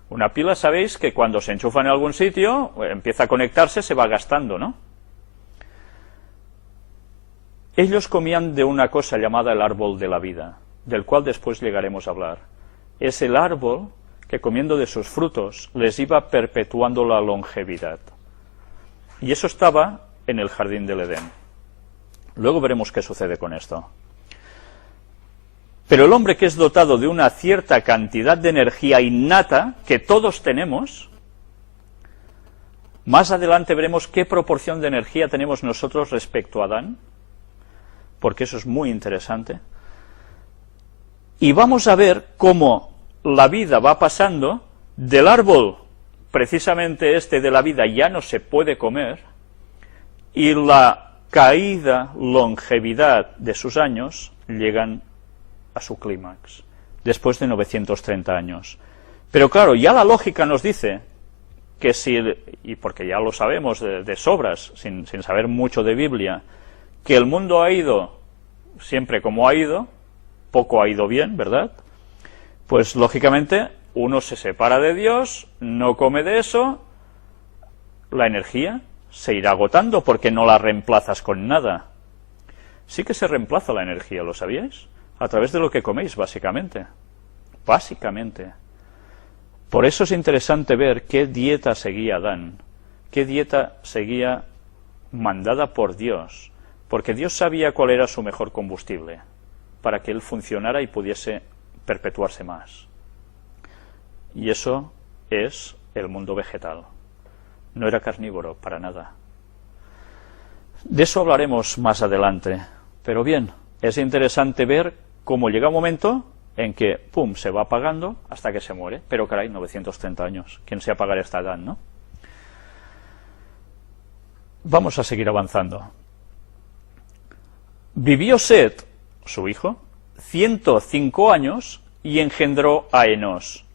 Una pila, sabéis que cuando se enchufa en algún sitio, empieza a conectarse, se va gastando, ¿no? Ellos comían de una cosa llamada el árbol de la vida, del cual después llegaremos a hablar. Es el árbol que, comiendo de sus frutos, les iba perpetuando la longevidad. Y eso estaba en el jardín del Edén. Luego veremos qué sucede con esto. Pero el hombre que es dotado de una cierta cantidad de energía innata, que todos tenemos, más adelante veremos qué proporción de energía tenemos nosotros respecto a Adán, porque eso es muy interesante. Y vamos a ver cómo la vida va pasando del árbol, precisamente este de la vida, ya no se puede comer, y la caída, longevidad de sus años llegan a su clímax, después de 930 años. Pero claro, ya la lógica nos dice que si, y porque ya lo sabemos de sobras, sin saber mucho de Biblia, que el mundo ha ido siempre como ha ido, poco ha ido bien, ¿verdad? Pues lógicamente uno se separa de Dios, no come de eso, la energía se irá agotando porque no la reemplazas con nada. Sí que se reemplaza la energía, ¿lo sabíais? A través de lo que coméis, básicamente. Básicamente. Por eso es interesante ver qué dieta seguía Adán, qué dieta seguía mandada por Dios, porque Dios sabía cuál era su mejor combustible, para que él funcionara y pudiese perpetuarse más. Y eso es el mundo vegetal. No era carnívoro, para nada. De eso hablaremos más adelante. Pero bien, es interesante ver cómo llega un momento en que, pum, se va apagando hasta que se muere. Pero caray, 930 años. ¿Quién se apagará esta edad, no? Vamos a seguir avanzando. Vivió Set, su hijo, 105 años y engendró a Enós.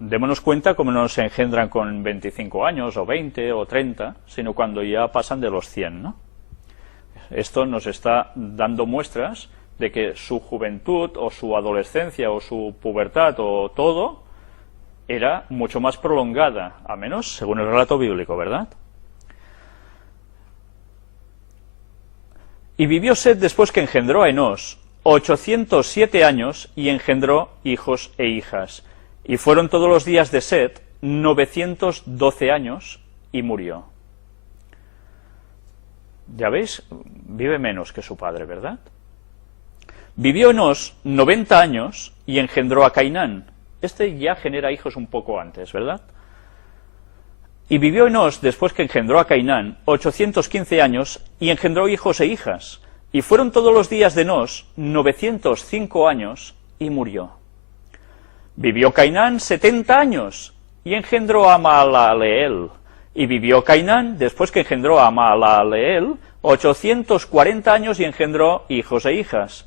Démonos cuenta cómo no se engendran con 25 años, o 20, o 30, sino cuando ya pasan de los 100, ¿no? Esto nos está dando muestras de que su juventud, o su adolescencia, o su pubertad, o todo, era mucho más prolongada, al menos según el relato bíblico, ¿verdad? Y vivió Set después que engendró a Enós 807 años y engendró hijos e hijas. Y fueron todos los días de Set 912 años y murió. Ya veis, vive menos que su padre, ¿verdad? Vivió Enos 90 años y engendró a Cainán. Este ya genera hijos un poco antes, ¿verdad? Y vivió Enos, después que engendró a Cainán, 815 años y engendró hijos e hijas. Y fueron todos los días de Enos 905 años y murió. Vivió Cainán 70 años y engendró a Mahalaleel. Y vivió Cainán, después que engendró a Mahalaleel, 840 años y engendró hijos e hijas.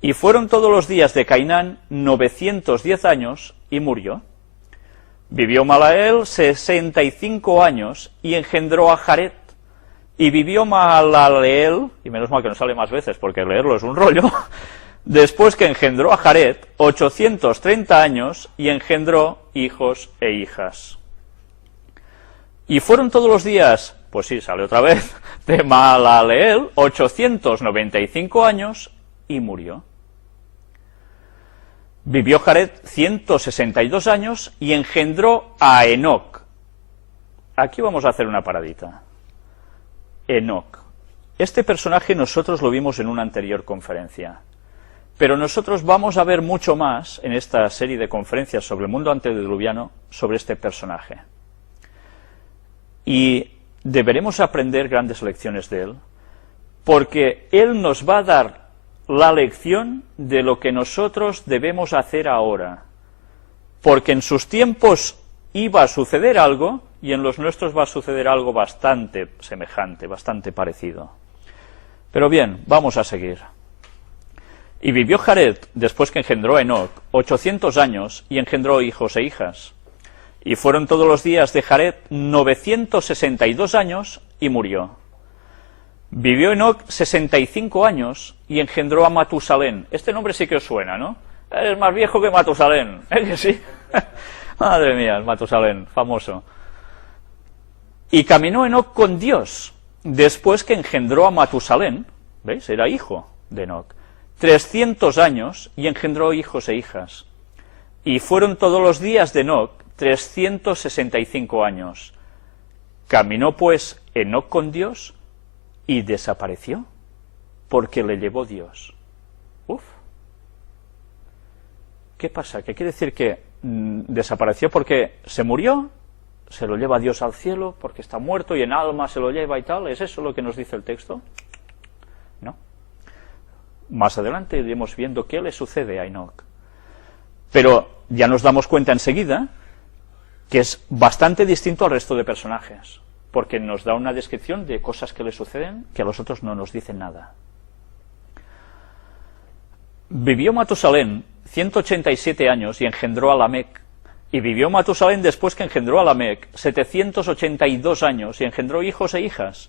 Y fueron todos los días de Cainán 910 años y murió. Vivió Mahalaleel 65 años y engendró a Jared. Y vivió Mahalaleel, y menos mal que no sale más veces porque leerlo es un rollo, después que engendró a Jared 830 años y engendró hijos e hijas. Y fueron todos los días, pues sí, sale otra vez, de Mahalaleel 895 años y murió. Vivió Jared 162 años y engendró a Enoc. Aquí vamos a hacer una paradita. Enoc. Este personaje nosotros lo vimos en una anterior conferencia, pero nosotros vamos a ver mucho más en esta serie de conferencias sobre el mundo antediluviano sobre este personaje. Y deberemos aprender grandes lecciones de él, porque él nos va a dar la lección de lo que nosotros debemos hacer ahora, porque en sus tiempos iba a suceder algo y en los nuestros va a suceder algo bastante semejante, bastante parecido. Pero bien, vamos a seguir. Y vivió Jared, después que engendró a Enoc, 800 años y engendró hijos e hijas. Y fueron todos los días de Jared 962 años y murió. Vivió Enoc 65 años y engendró a Matusalén. Este nombre sí que os suena, ¿no? Es más viejo que Matusalén, ¿eh que sí? Madre mía, el Matusalén, famoso. Y caminó Enoc con Dios, después que engendró a Matusalén, ¿veis? Era hijo de Enoc, 300 años y engendró hijos e hijas. Y fueron todos los días de Enoc 365 años. Caminó pues Enoc con Dios y desapareció, porque le llevó Dios. Uf. ¿Qué pasa? ¿Qué quiere decir que desapareció porque se murió? ¿Se lo lleva Dios al cielo porque está muerto y en alma se lo lleva y tal? ¿Es eso lo que nos dice el texto? No. Más adelante iremos viendo qué le sucede a Enoc. Pero ya nos damos cuenta enseguida que es bastante distinto al resto de personajes, porque nos da una descripción de cosas que le suceden que a los otros no nos dicen nada. Vivió Matusalén 187 años y engendró a Lamec. Y vivió Matusalén después que engendró a Lamec 782 años y engendró hijos e hijas.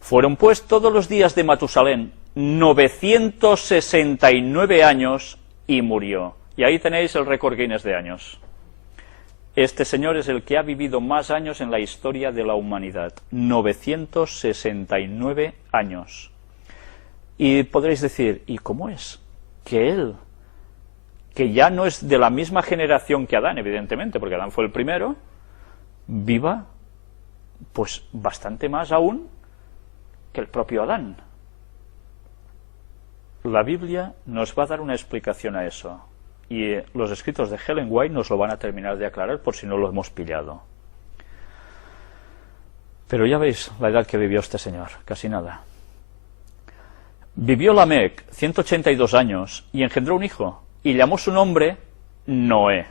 Fueron pues todos los días de Matusalén 969 años y murió. Y ahí tenéis el récord Guinness de años. Este señor es el que ha vivido más años en la historia de la humanidad. 969 años. Y podréis decir, ¿y cómo es que él, que ya no es de la misma generación que Adán, evidentemente, porque Adán fue el primero, viva pues bastante más aún que el propio Adán? La Biblia nos va a dar una explicación a eso, y los escritos de Ellen White nos lo van a terminar de aclarar por si no lo hemos pillado. Pero ya veis la edad que vivió este señor, casi nada. Vivió Lamec 182 años y engendró un hijo, y llamó su nombre Noé.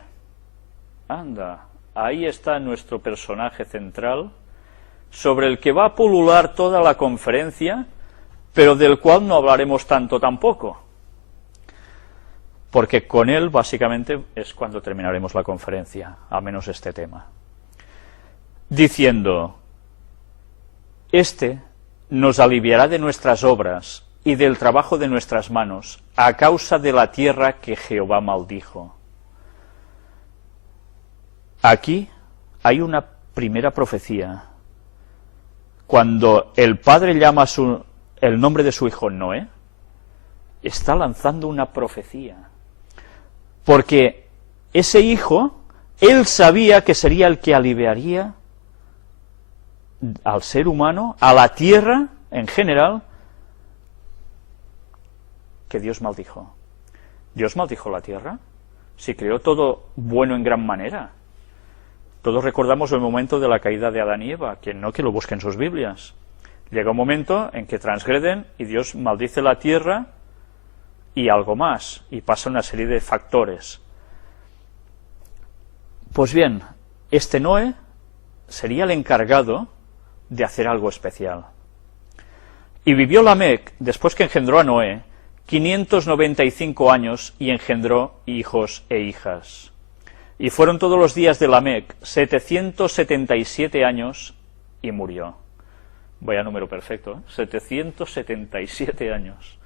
Anda, ahí está nuestro personaje central, sobre el que va a pulular toda la conferencia, pero del cual no hablaremos tanto tampoco, porque con él básicamente es cuando terminaremos la conferencia, al menos este tema. Diciendo, este nos aliviará de nuestras obras y del trabajo de nuestras manos, a causa de la tierra que Jehová maldijo. Aquí hay una primera profecía. Cuando el padre llama el nombre de su hijo Noé, está lanzando una profecía. Porque ese hijo, él sabía que sería el que aliviaría al ser humano, a la tierra, en general, que Dios maldijo. ¿Dios maldijo la tierra? Si creó todo bueno en gran manera. Todos recordamos el momento de la caída de Adán y Eva, quien no, que lo busque en sus Biblias. Llega un momento en que transgreden y Dios maldice la tierra y algo más, y pasa una serie de factores. Pues bien, este Noé sería el encargado de hacer algo especial. Y vivió Lamec, después que engendró a Noé, 595 años y engendró hijos e hijas. Y fueron todos los días de Lamec 777 años y murió. Vaya número perfecto, ¿eh? 777 años.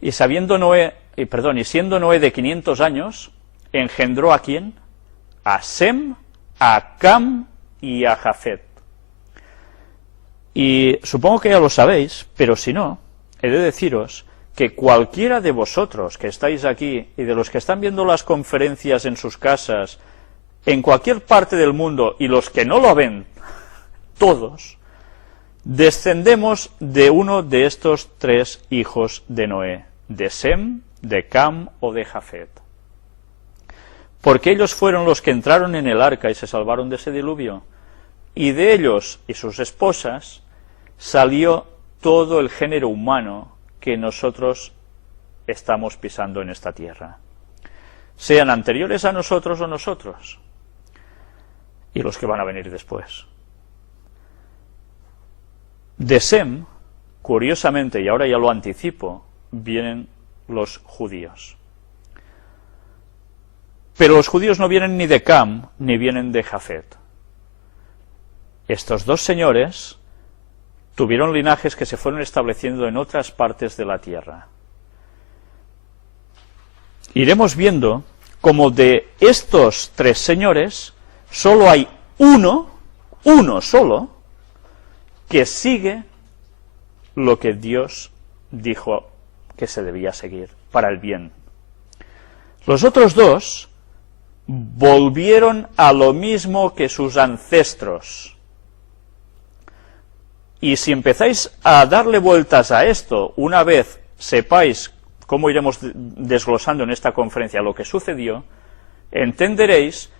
Y siendo Noé de 500 años, engendró ¿a quién? A Sem, a Cam y a Jafet. Y supongo que ya lo sabéis, pero si no, he de deciros que cualquiera de vosotros que estáis aquí y de los que están viendo las conferencias en sus casas, en cualquier parte del mundo, y los que no lo ven, todos, descendemos de uno de estos tres hijos de Noé, de Sem, de Cam o de Jafet. Porque ellos fueron los que entraron en el arca y se salvaron de ese diluvio, y de ellos y sus esposas salió todo el género humano que nosotros estamos pisando en esta tierra, sean anteriores a nosotros o nosotros, y los que van a venir después. De Sem, curiosamente, y ahora ya lo anticipo, vienen los judíos. Pero los judíos no vienen ni de Cam, ni vienen de Jafet. Estos dos señores tuvieron linajes que se fueron estableciendo en otras partes de la tierra. Iremos viendo como de estos tres señores solo hay uno solo, que sigue lo que Dios dijo que se debía seguir para el bien. Los otros dos volvieron a lo mismo que sus ancestros. Y si empezáis a darle vueltas a esto, una vez sepáis cómo iremos desglosando en esta conferencia lo que sucedió, entenderéis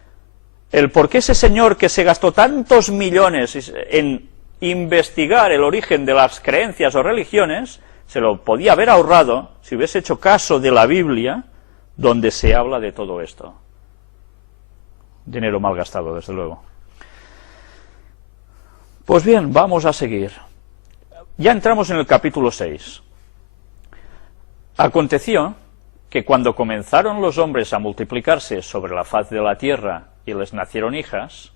el por qué ese señor que se gastó tantos millones en investigar el origen de las creencias o religiones, se lo podía haber ahorrado si hubiese hecho caso de la Biblia, donde se habla de todo esto. Dinero mal gastado, desde luego. Pues bien, vamos a seguir. Ya entramos en el capítulo 6. Aconteció que cuando comenzaron los hombres a multiplicarse sobre la faz de la tierra y les nacieron hijas,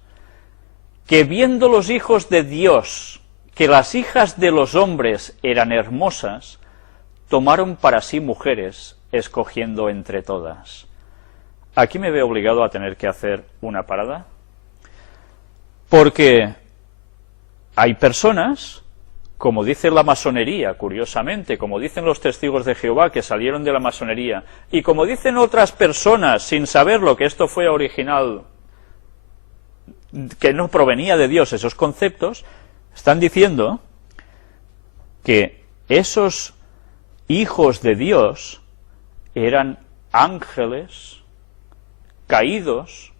que viendo los hijos de Dios que las hijas de los hombres eran hermosas, tomaron para sí mujeres, escogiendo entre todas. Aquí me veo obligado a tener que hacer una parada, porque hay personas, como dice la masonería, curiosamente, como dicen los testigos de Jehová que salieron de la masonería, y como dicen otras personas, sin saberlo, que esto fue original, que no provenía de Dios esos conceptos, están diciendo que esos hijos de Dios eran ángeles caídos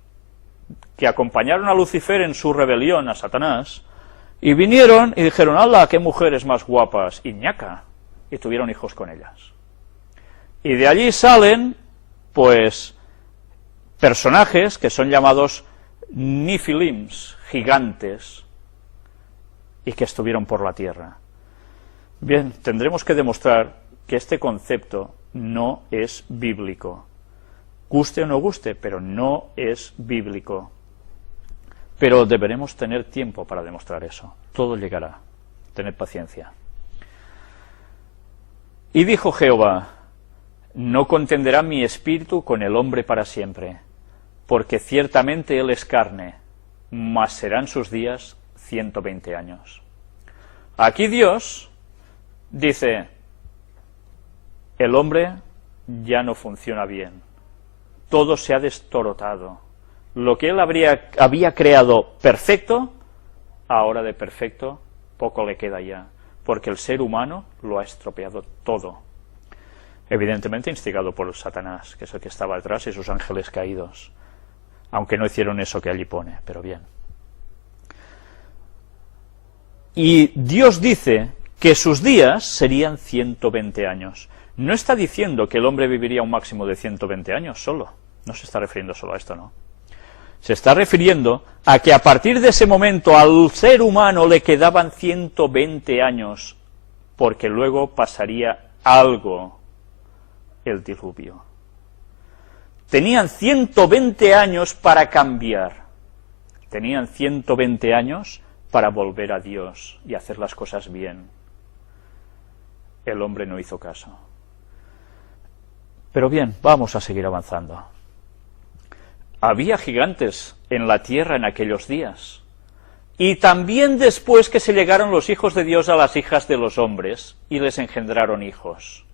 que acompañaron a Lucifer en su rebelión a Satanás, y vinieron y dijeron, ¡hala, qué mujeres más guapas! Y ñaca, y tuvieron hijos con ellas. Y de allí salen, pues, personajes que son llamados Nifilims, gigantes, y que estuvieron por la tierra. Bien, tendremos que demostrar que este concepto no es bíblico. Guste o no guste, pero no es bíblico. Pero deberemos tener tiempo para demostrar eso. Todo llegará. Tened paciencia. Y dijo Jehová, no contenderá mi espíritu con el hombre para siempre, porque ciertamente él es carne, mas serán sus días 120 años. Aquí Dios dice, el hombre ya no funciona bien, todo se ha destorotado. Lo que él había creado perfecto, ahora de perfecto poco le queda ya, porque el ser humano lo ha estropeado todo. Evidentemente instigado por Satanás, que es el que estaba detrás, y sus ángeles caídos. Aunque no hicieron eso que allí pone, pero bien. Y Dios dice que sus días serían 120 años. No está diciendo que el hombre viviría un máximo de 120 años solo. No se está refiriendo solo a esto, no. Se está refiriendo a que a partir de ese momento al ser humano le quedaban 120 años, porque luego pasaría algo, el diluvio. Tenían 120 años para cambiar. Tenían 120 años para volver a Dios y hacer las cosas bien. El hombre no hizo caso. Pero bien, vamos a seguir avanzando. Había gigantes en la tierra en aquellos días. Y también después que se llegaron los hijos de Dios a las hijas de los hombres y les engendraron hijos.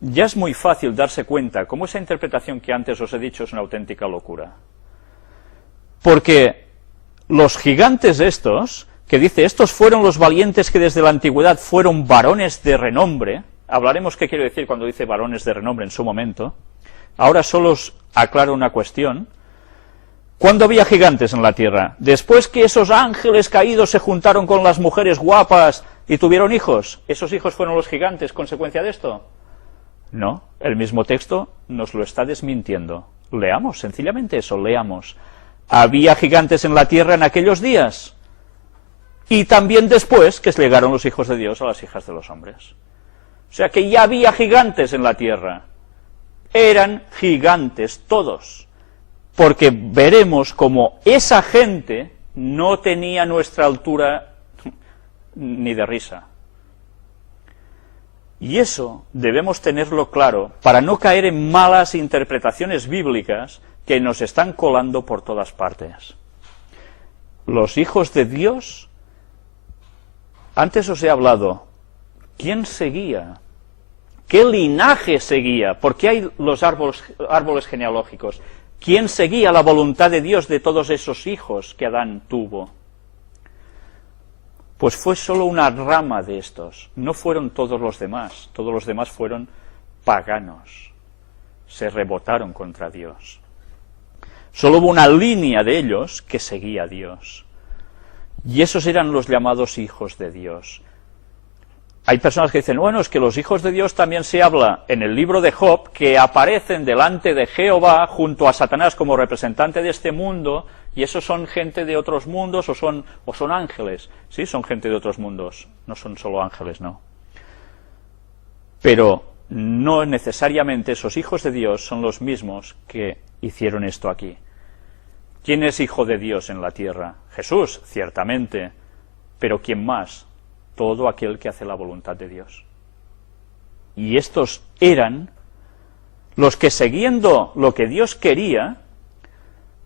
Ya es muy fácil darse cuenta cómo esa interpretación que antes os he dicho es una auténtica locura. Porque los gigantes estos, que dice, estos fueron los valientes que desde la antigüedad fueron varones de renombre, hablaremos qué quiere decir cuando dice varones de renombre en su momento. Ahora solo os aclaro una cuestión. ¿Cuándo había gigantes en la tierra? ¿Después que esos ángeles caídos se juntaron con las mujeres guapas y tuvieron hijos? ¿Esos hijos fueron los gigantes consecuencia de esto? No, el mismo texto nos lo está desmintiendo. Leamos, sencillamente eso, leamos. Había gigantes en la tierra en aquellos días, y también después que llegaron los hijos de Dios a las hijas de los hombres. O sea que ya había gigantes en la tierra. Eran gigantes todos, porque veremos como esa gente no tenía nuestra altura ni de risa. Y eso debemos tenerlo claro para no caer en malas interpretaciones bíblicas que nos están colando por todas partes. Los hijos de Dios, antes os he hablado, ¿quién seguía? ¿Qué linaje seguía? ¿Por qué hay los árboles genealógicos? ¿Quién seguía la voluntad de Dios de todos esos hijos que Adán tuvo? Pues fue solo una rama de estos, no fueron todos los demás fueron paganos, se rebotaron contra Dios. Solo hubo una línea de ellos que seguía a Dios, y esos eran los llamados hijos de Dios. Hay personas que dicen, bueno, es que los hijos de Dios también se habla en el libro de Job, que aparecen delante de Jehová junto a Satanás como representante de este mundo, y esos son gente de otros mundos o son ángeles. Sí, son gente de otros mundos, no son solo ángeles, no. Pero no necesariamente esos hijos de Dios son los mismos que hicieron esto aquí. ¿Quién es hijo de Dios en la tierra? Jesús, ciertamente, pero ¿quién más? Todo aquel que hace la voluntad de Dios. Y estos eran los que, siguiendo lo que Dios quería,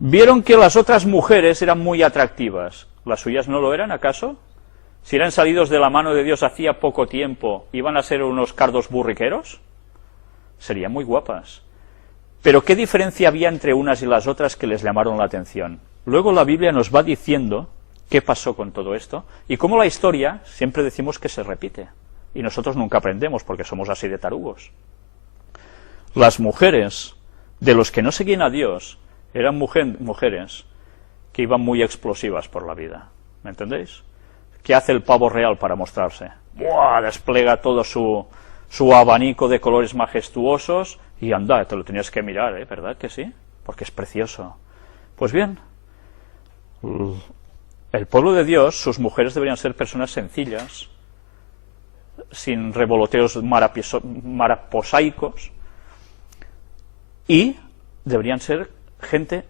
vieron que las otras mujeres eran muy atractivas. ¿Las suyas no lo eran, acaso? Si eran salidos de la mano de Dios hacía poco tiempo, ¿iban a ser unos cardos burriqueros? Serían muy guapas. Pero ¿qué diferencia había entre unas y las otras que les llamaron la atención? Luego la Biblia nos va diciendo qué pasó con todo esto, y cómo la historia siempre decimos que se repite, y nosotros nunca aprendemos porque somos así de tarugos. Las mujeres de los que no seguían a Dios eran mujeres que iban muy explosivas por la vida, ¿me entendéis? ¿Qué hace el pavo real para mostrarse? ¡Buah! Despliega todo su abanico de colores majestuosos, y anda, te lo tenías que mirar, ¿verdad que sí? Porque es precioso. Pues bien, el pueblo de Dios, sus mujeres deberían ser personas sencillas, sin revoloteos maraposaicos, y deberían ser gente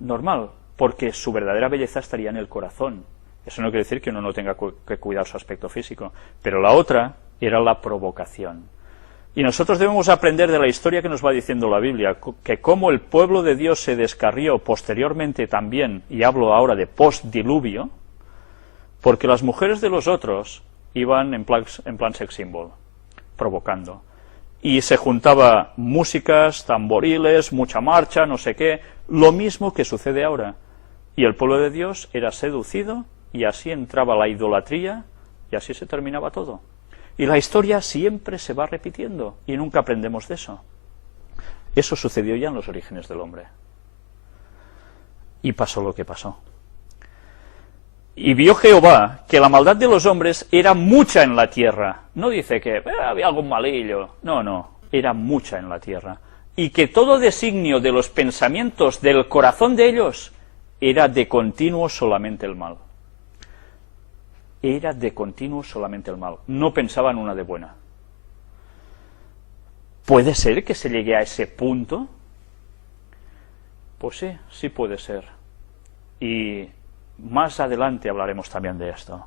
normal, porque su verdadera belleza estaría en el corazón. Eso no quiere decir que uno no tenga que cuidar su aspecto físico, pero la otra era la provocación. Y nosotros debemos aprender de la historia que nos va diciendo la Biblia, que cómo el pueblo de Dios se descarrió posteriormente también, y hablo ahora de postdiluvio, porque las mujeres de los otros iban en plan sex symbol, provocando. Y se juntaba músicas, tamboriles, mucha marcha, no sé qué, lo mismo que sucede ahora. Y el pueblo de Dios era seducido, y así entraba la idolatría y así se terminaba todo. Y la historia siempre se va repitiendo y nunca aprendemos de eso. Eso sucedió ya en los orígenes del hombre. Y pasó lo que pasó. Y vio Jehová que la maldad de los hombres era mucha en la tierra. No dice que había algún malillo. No, era mucha en la tierra. Y que todo designio de los pensamientos del corazón de ellos era de continuo solamente el mal. Era de continuo solamente el mal. No pensaban una de buena. ¿Puede ser que se llegue a ese punto? Pues sí, sí puede ser. Y más adelante hablaremos también de esto.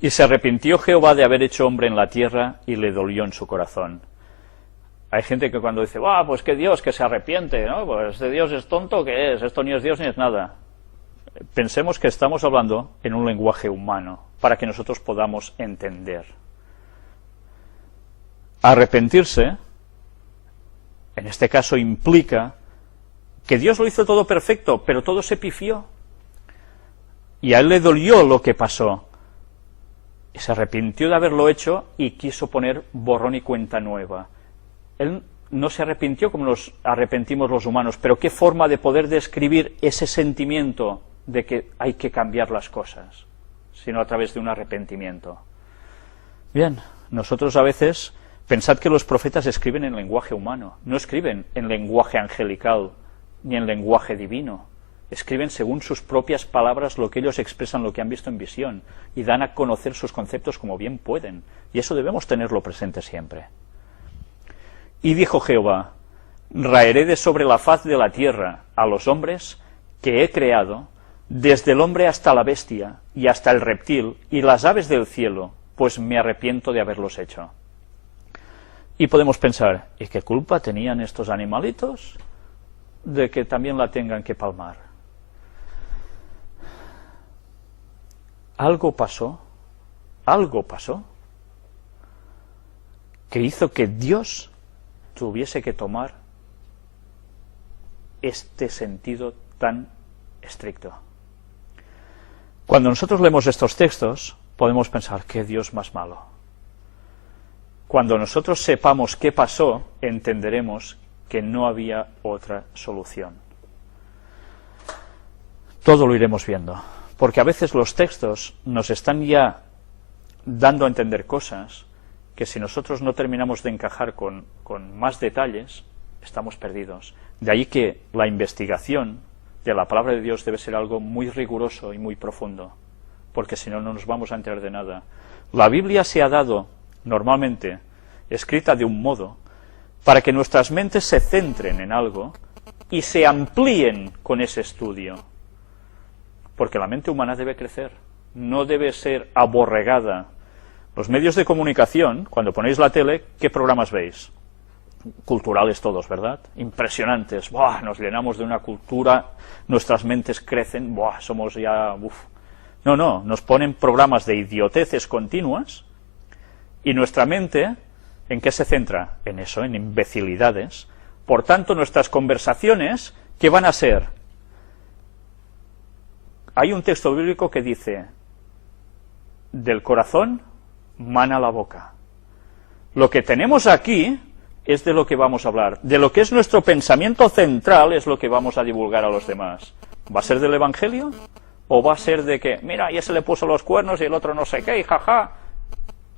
Y se arrepintió Jehová de haber hecho hombre en la tierra y le dolió en su corazón. Hay gente que cuando dice, pues que Dios, que se arrepiente, ¿no? Pues este Dios es tonto, ¿qué es? Esto ni es Dios ni es nada. Pensemos que estamos hablando en un lenguaje humano, para que nosotros podamos entender. Arrepentirse, en este caso, implica que Dios lo hizo todo perfecto, pero todo se pifió. Y a él le dolió lo que pasó. Y se arrepintió de haberlo hecho y quiso poner borrón y cuenta nueva. Él no se arrepintió como nos arrepentimos los humanos, pero qué forma de poder describir ese sentimiento de que hay que cambiar las cosas, sino a través de un arrepentimiento. Bien, nosotros a veces, pensad que los profetas escriben en lenguaje humano, no escriben en lenguaje angelical, ni en lenguaje divino. Escriben según sus propias palabras lo que ellos expresan, lo que han visto en visión, y dan a conocer sus conceptos como bien pueden. Y eso debemos tenerlo presente siempre. Y dijo Jehová, raeré de sobre la faz de la tierra a los hombres que he creado, desde el hombre hasta la bestia, y hasta el reptil, y las aves del cielo, pues me arrepiento de haberlos hecho. Y podemos pensar, ¿y qué culpa tenían estos animalitos de que también la tengan que palmar? Algo pasó que hizo que Dios tuviese que tomar este sentido tan estricto. Cuando nosotros leemos estos textos, podemos pensar, ¿qué Dios más malo? Cuando nosotros sepamos qué pasó, entenderemos que no había otra solución. Todo lo iremos viendo, porque a veces los textos nos están ya dando a entender cosas que si nosotros no terminamos de encajar con más detalles, estamos perdidos. De ahí que la investigación de la palabra de Dios debe ser algo muy riguroso y muy profundo, porque si no, no nos vamos a enterar de nada. La Biblia se ha dado, normalmente, escrita de un modo, para que nuestras mentes se centren en algo y se amplíen con ese estudio. Porque la mente humana debe crecer, no debe ser aborregada. Los medios de comunicación, cuando ponéis la tele, ¿qué programas veis? Culturales todos, ¿verdad? Impresionantes. ¡Buah! Nos llenamos de una cultura, nuestras mentes crecen, ¡buah! Somos ya... ¡uf! No, nos ponen programas de idioteces continuas y nuestra mente, ¿en qué se centra? En eso, en imbecilidades. Por tanto, nuestras conversaciones, ¿qué van a ser? Hay un texto bíblico que dice, del corazón mana la boca. Lo que tenemos aquí es de lo que vamos a hablar. De lo que es nuestro pensamiento central es lo que vamos a divulgar a los demás. ¿Va a ser del Evangelio? ¿O va a ser de que, mira, ya se le puso los cuernos y el otro no sé qué, y jaja?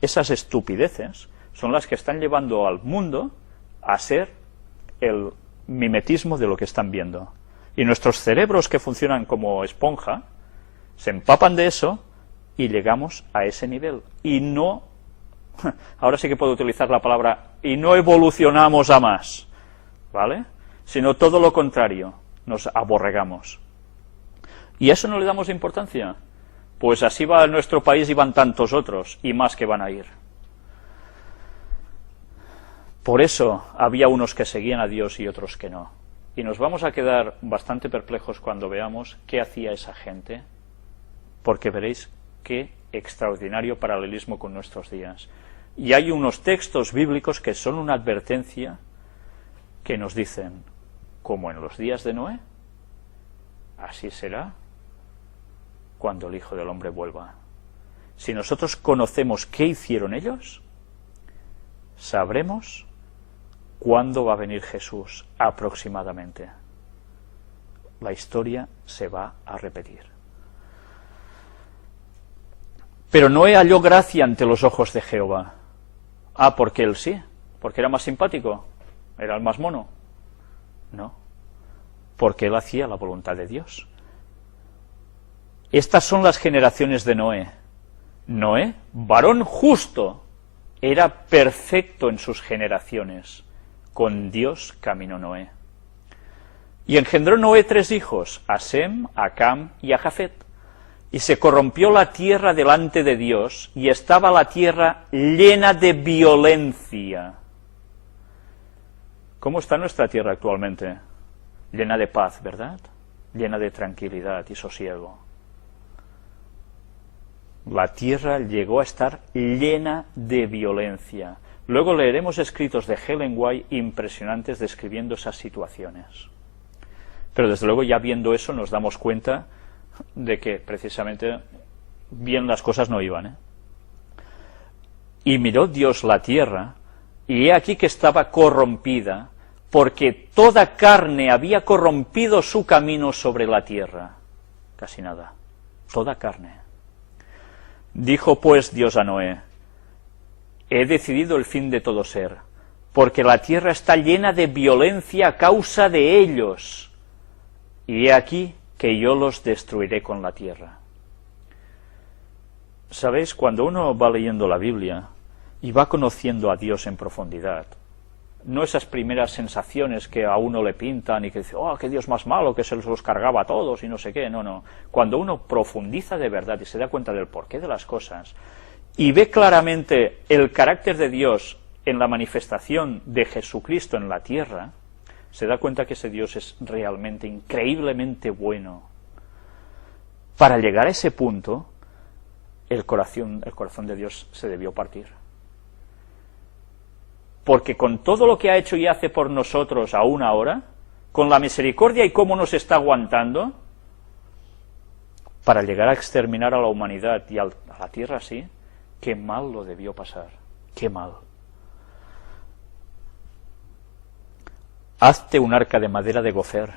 Esas estupideces son las que están llevando al mundo a ser el mimetismo de lo que están viendo. Y nuestros cerebros, que funcionan como esponja, se empapan de eso y llegamos a ese nivel. Y no, ahora sí que puedo utilizar la palabra, y no evolucionamos a más, ¿vale? Sino todo lo contrario, nos aborregamos. ¿Y a eso no le damos importancia? Pues así va nuestro país y van tantos otros, y más que van a ir. Por eso había unos que seguían a Dios y otros que no. Y nos vamos a quedar bastante perplejos cuando veamos qué hacía esa gente, porque veréis qué extraordinario paralelismo con nuestros días. Y hay unos textos bíblicos que son una advertencia que nos dicen, como en los días de Noé, así será cuando el Hijo del Hombre vuelva. si nosotros conocemos qué hicieron ellos, sabremos cuándo va a venir Jesús aproximadamente. La historia se va a repetir. Pero Noé halló gracia ante los ojos de Jehová. Ah, porque él sí, porque era más simpático, era el más mono. No, porque él hacía la voluntad de Dios. Estas son las generaciones de Noé. Noé, varón justo, era perfecto en sus generaciones. Con Dios caminó Noé. Y engendró Noé 3 hijos, a Sem, a Cam y a Jafet. Y se corrompió la tierra delante de Dios, y estaba la tierra llena de violencia. ¿Cómo está nuestra tierra actualmente? Llena de paz, ¿verdad? Llena de tranquilidad y sosiego. La tierra llegó a estar llena de violencia. Luego leeremos escritos de Ellen White impresionantes describiendo esas situaciones. Pero desde luego, ya viendo eso, nos damos cuenta de que precisamente bien las cosas no iban. Y miró Dios la tierra, y he aquí que estaba corrompida, porque toda carne había corrompido su camino sobre la tierra. Casi nada, toda carne. Dijo pues Dios a Noé: he decidido el fin de todo ser, porque la tierra está llena de violencia a causa de ellos, y he aquí que yo los destruiré con la tierra. ¿Sabéis? Cuando uno va leyendo la Biblia y va conociendo a Dios en profundidad, no esas primeras sensaciones que a uno le pintan y que dice, oh, qué Dios más malo, que se los cargaba a todos y no sé qué, no. Cuando uno profundiza de verdad y se da cuenta del porqué de las cosas, y ve claramente el carácter de Dios en la manifestación de Jesucristo en la tierra, se da cuenta que ese Dios es realmente increíblemente bueno. Para llegar a ese punto, el corazón de Dios se debió partir. Porque con todo lo que ha hecho y hace por nosotros aún ahora, con la misericordia y cómo nos está aguantando, para llegar a exterminar a la humanidad y a la tierra así, qué mal lo debió pasar, qué mal. Hazte un arca de madera de gofer,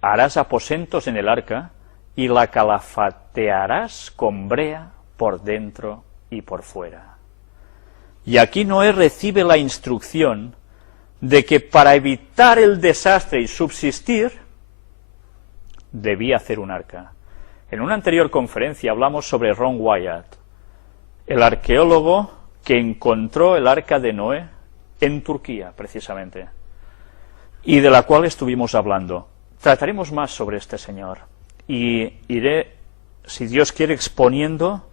harás aposentos en el arca, y la calafatearás con brea por dentro y por fuera. Y aquí Noé recibe la instrucción de que para evitar el desastre y subsistir, debía hacer un arca. En una anterior conferencia hablamos sobre Ron Wyatt, el arqueólogo que encontró el arca de Noé en Turquía, precisamente, y de la cual estuvimos hablando. Trataremos más sobre este señor, y iré, si Dios quiere, exponiendo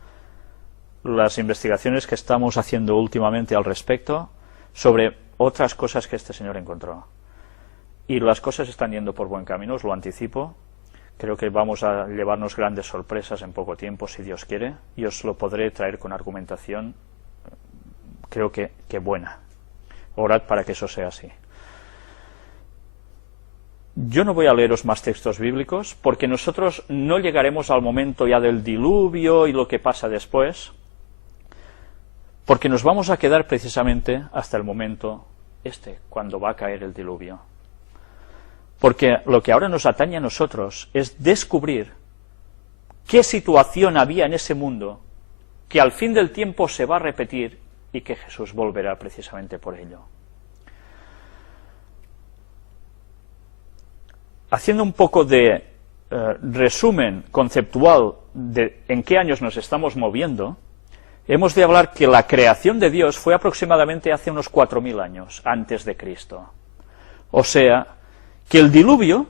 las investigaciones que estamos haciendo últimamente al respecto, sobre otras cosas que este señor encontró. Y las cosas están yendo por buen camino, os lo anticipo. Creo que vamos a llevarnos grandes sorpresas en poco tiempo, si Dios quiere, y os lo podré traer con argumentación, creo que buena. Orad para que eso sea así. Yo no voy a leeros más textos bíblicos, porque nosotros no llegaremos al momento ya del diluvio y lo que pasa después, porque nos vamos a quedar precisamente hasta el momento cuando va a caer el diluvio. Porque lo que ahora nos atañe a nosotros es descubrir qué situación había en ese mundo que al fin del tiempo se va a repetir y que Jesús volverá precisamente por ello. Haciendo un poco de resumen conceptual de en qué años nos estamos moviendo, hemos de hablar que la creación de Dios fue aproximadamente hace unos 4000 años antes de Cristo. O sea, que el diluvio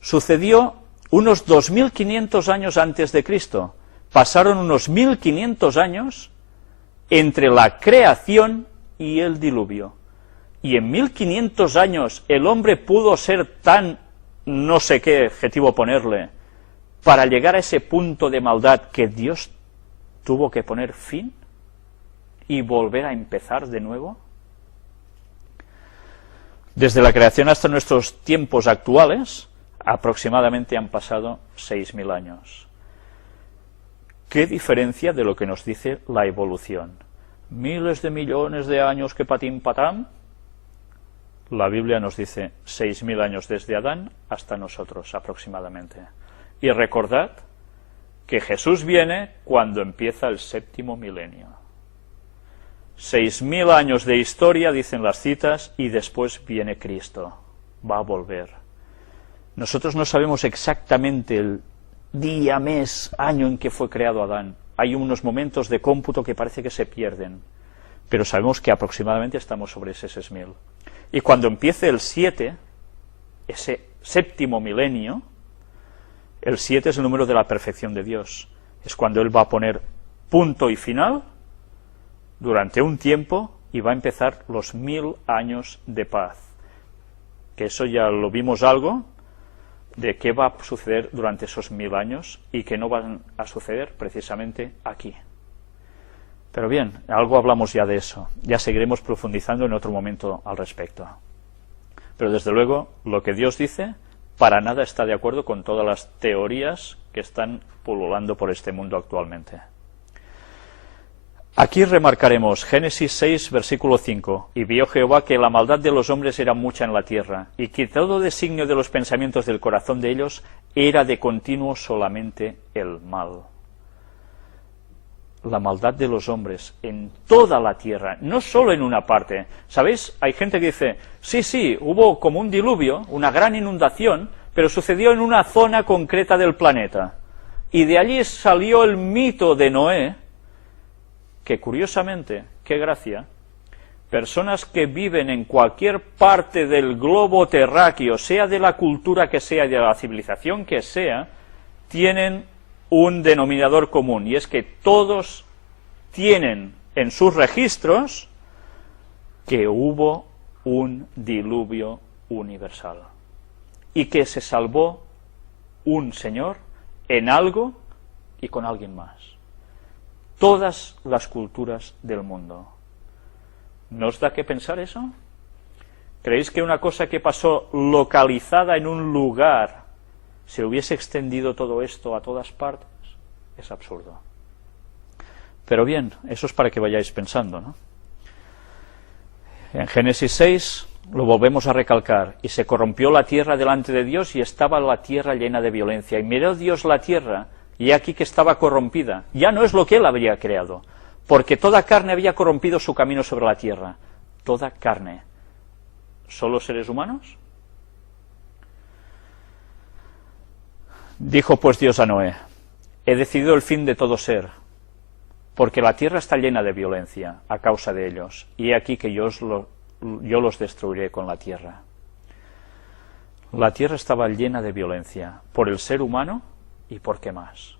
sucedió unos 2500 años antes de Cristo. Pasaron unos 1500 años entre la creación y el diluvio. Y en 1500 años el hombre pudo ser tan, no sé qué adjetivo ponerle, para llegar a ese punto de maldad que Dios tuvo que poner fin y volver a empezar de nuevo. Desde la creación hasta nuestros tiempos actuales, aproximadamente han pasado 6000 años. ¿Qué diferencia de lo que nos dice la evolución? Miles de millones de años que patín patán. La Biblia nos dice 6.000 años desde Adán hasta nosotros aproximadamente. Y recordad que Jesús viene cuando empieza el 7º milenio. 6.000 años de historia, dicen las citas, y después viene Cristo. Va a volver. Nosotros no sabemos exactamente el día, mes, año en que fue creado Adán. Hay unos momentos de cómputo que parece que se pierden, pero sabemos que aproximadamente estamos sobre ese 6.000. Y cuando empiece el 7, ese 7º milenio, el 7 es el número de la perfección de Dios. Es cuando Él va a poner punto y final durante un tiempo y va a empezar los 1000 años de paz. Que eso ya lo vimos algo de qué va a suceder durante esos 1000 años y que no van a suceder precisamente aquí. Pero bien, algo hablamos ya de eso. Ya seguiremos profundizando en otro momento al respecto. Pero desde luego, lo que Dios dice para nada está de acuerdo con todas las teorías que están pululando por este mundo actualmente. Aquí remarcaremos Génesis 6, versículo 5. Y vio Jehová que la maldad de los hombres era mucha en la tierra, y que todo designio de los pensamientos del corazón de ellos era de continuo solamente el mal. La maldad de los hombres en toda la tierra, no solo en una parte. ¿Sabéis? Hay gente que dice, sí, hubo como un diluvio, una gran inundación, pero sucedió en una zona concreta del planeta. Y de allí salió el mito de Noé, que curiosamente, qué gracia, personas que viven en cualquier parte del globo terráqueo, sea de la cultura que sea y de la civilización que sea, tienen un denominador común, y es que todos tienen en sus registros que hubo un diluvio universal, y que se salvó un Señor en algo y con alguien más. Todas las culturas del mundo. ¿No os da que pensar eso? ¿Creéis que una cosa que pasó localizada en un lugar se hubiese extendido todo esto a todas partes? Es absurdo. Pero bien, eso es para que vayáis pensando, ¿no? En Génesis 6 lo volvemos a recalcar. Y se corrompió la tierra delante de Dios, y estaba la tierra llena de violencia. Y miró Dios la tierra, y aquí que estaba corrompida. Ya no es lo que Él habría creado, porque toda carne había corrompido su camino sobre la tierra. Toda carne. ¿Solo seres humanos? Dijo pues Dios a Noé: he decidido el fin de todo ser, porque la tierra está llena de violencia a causa de ellos, y he aquí que yo los destruiré con la tierra. La tierra estaba llena de violencia, por el ser humano y por qué más.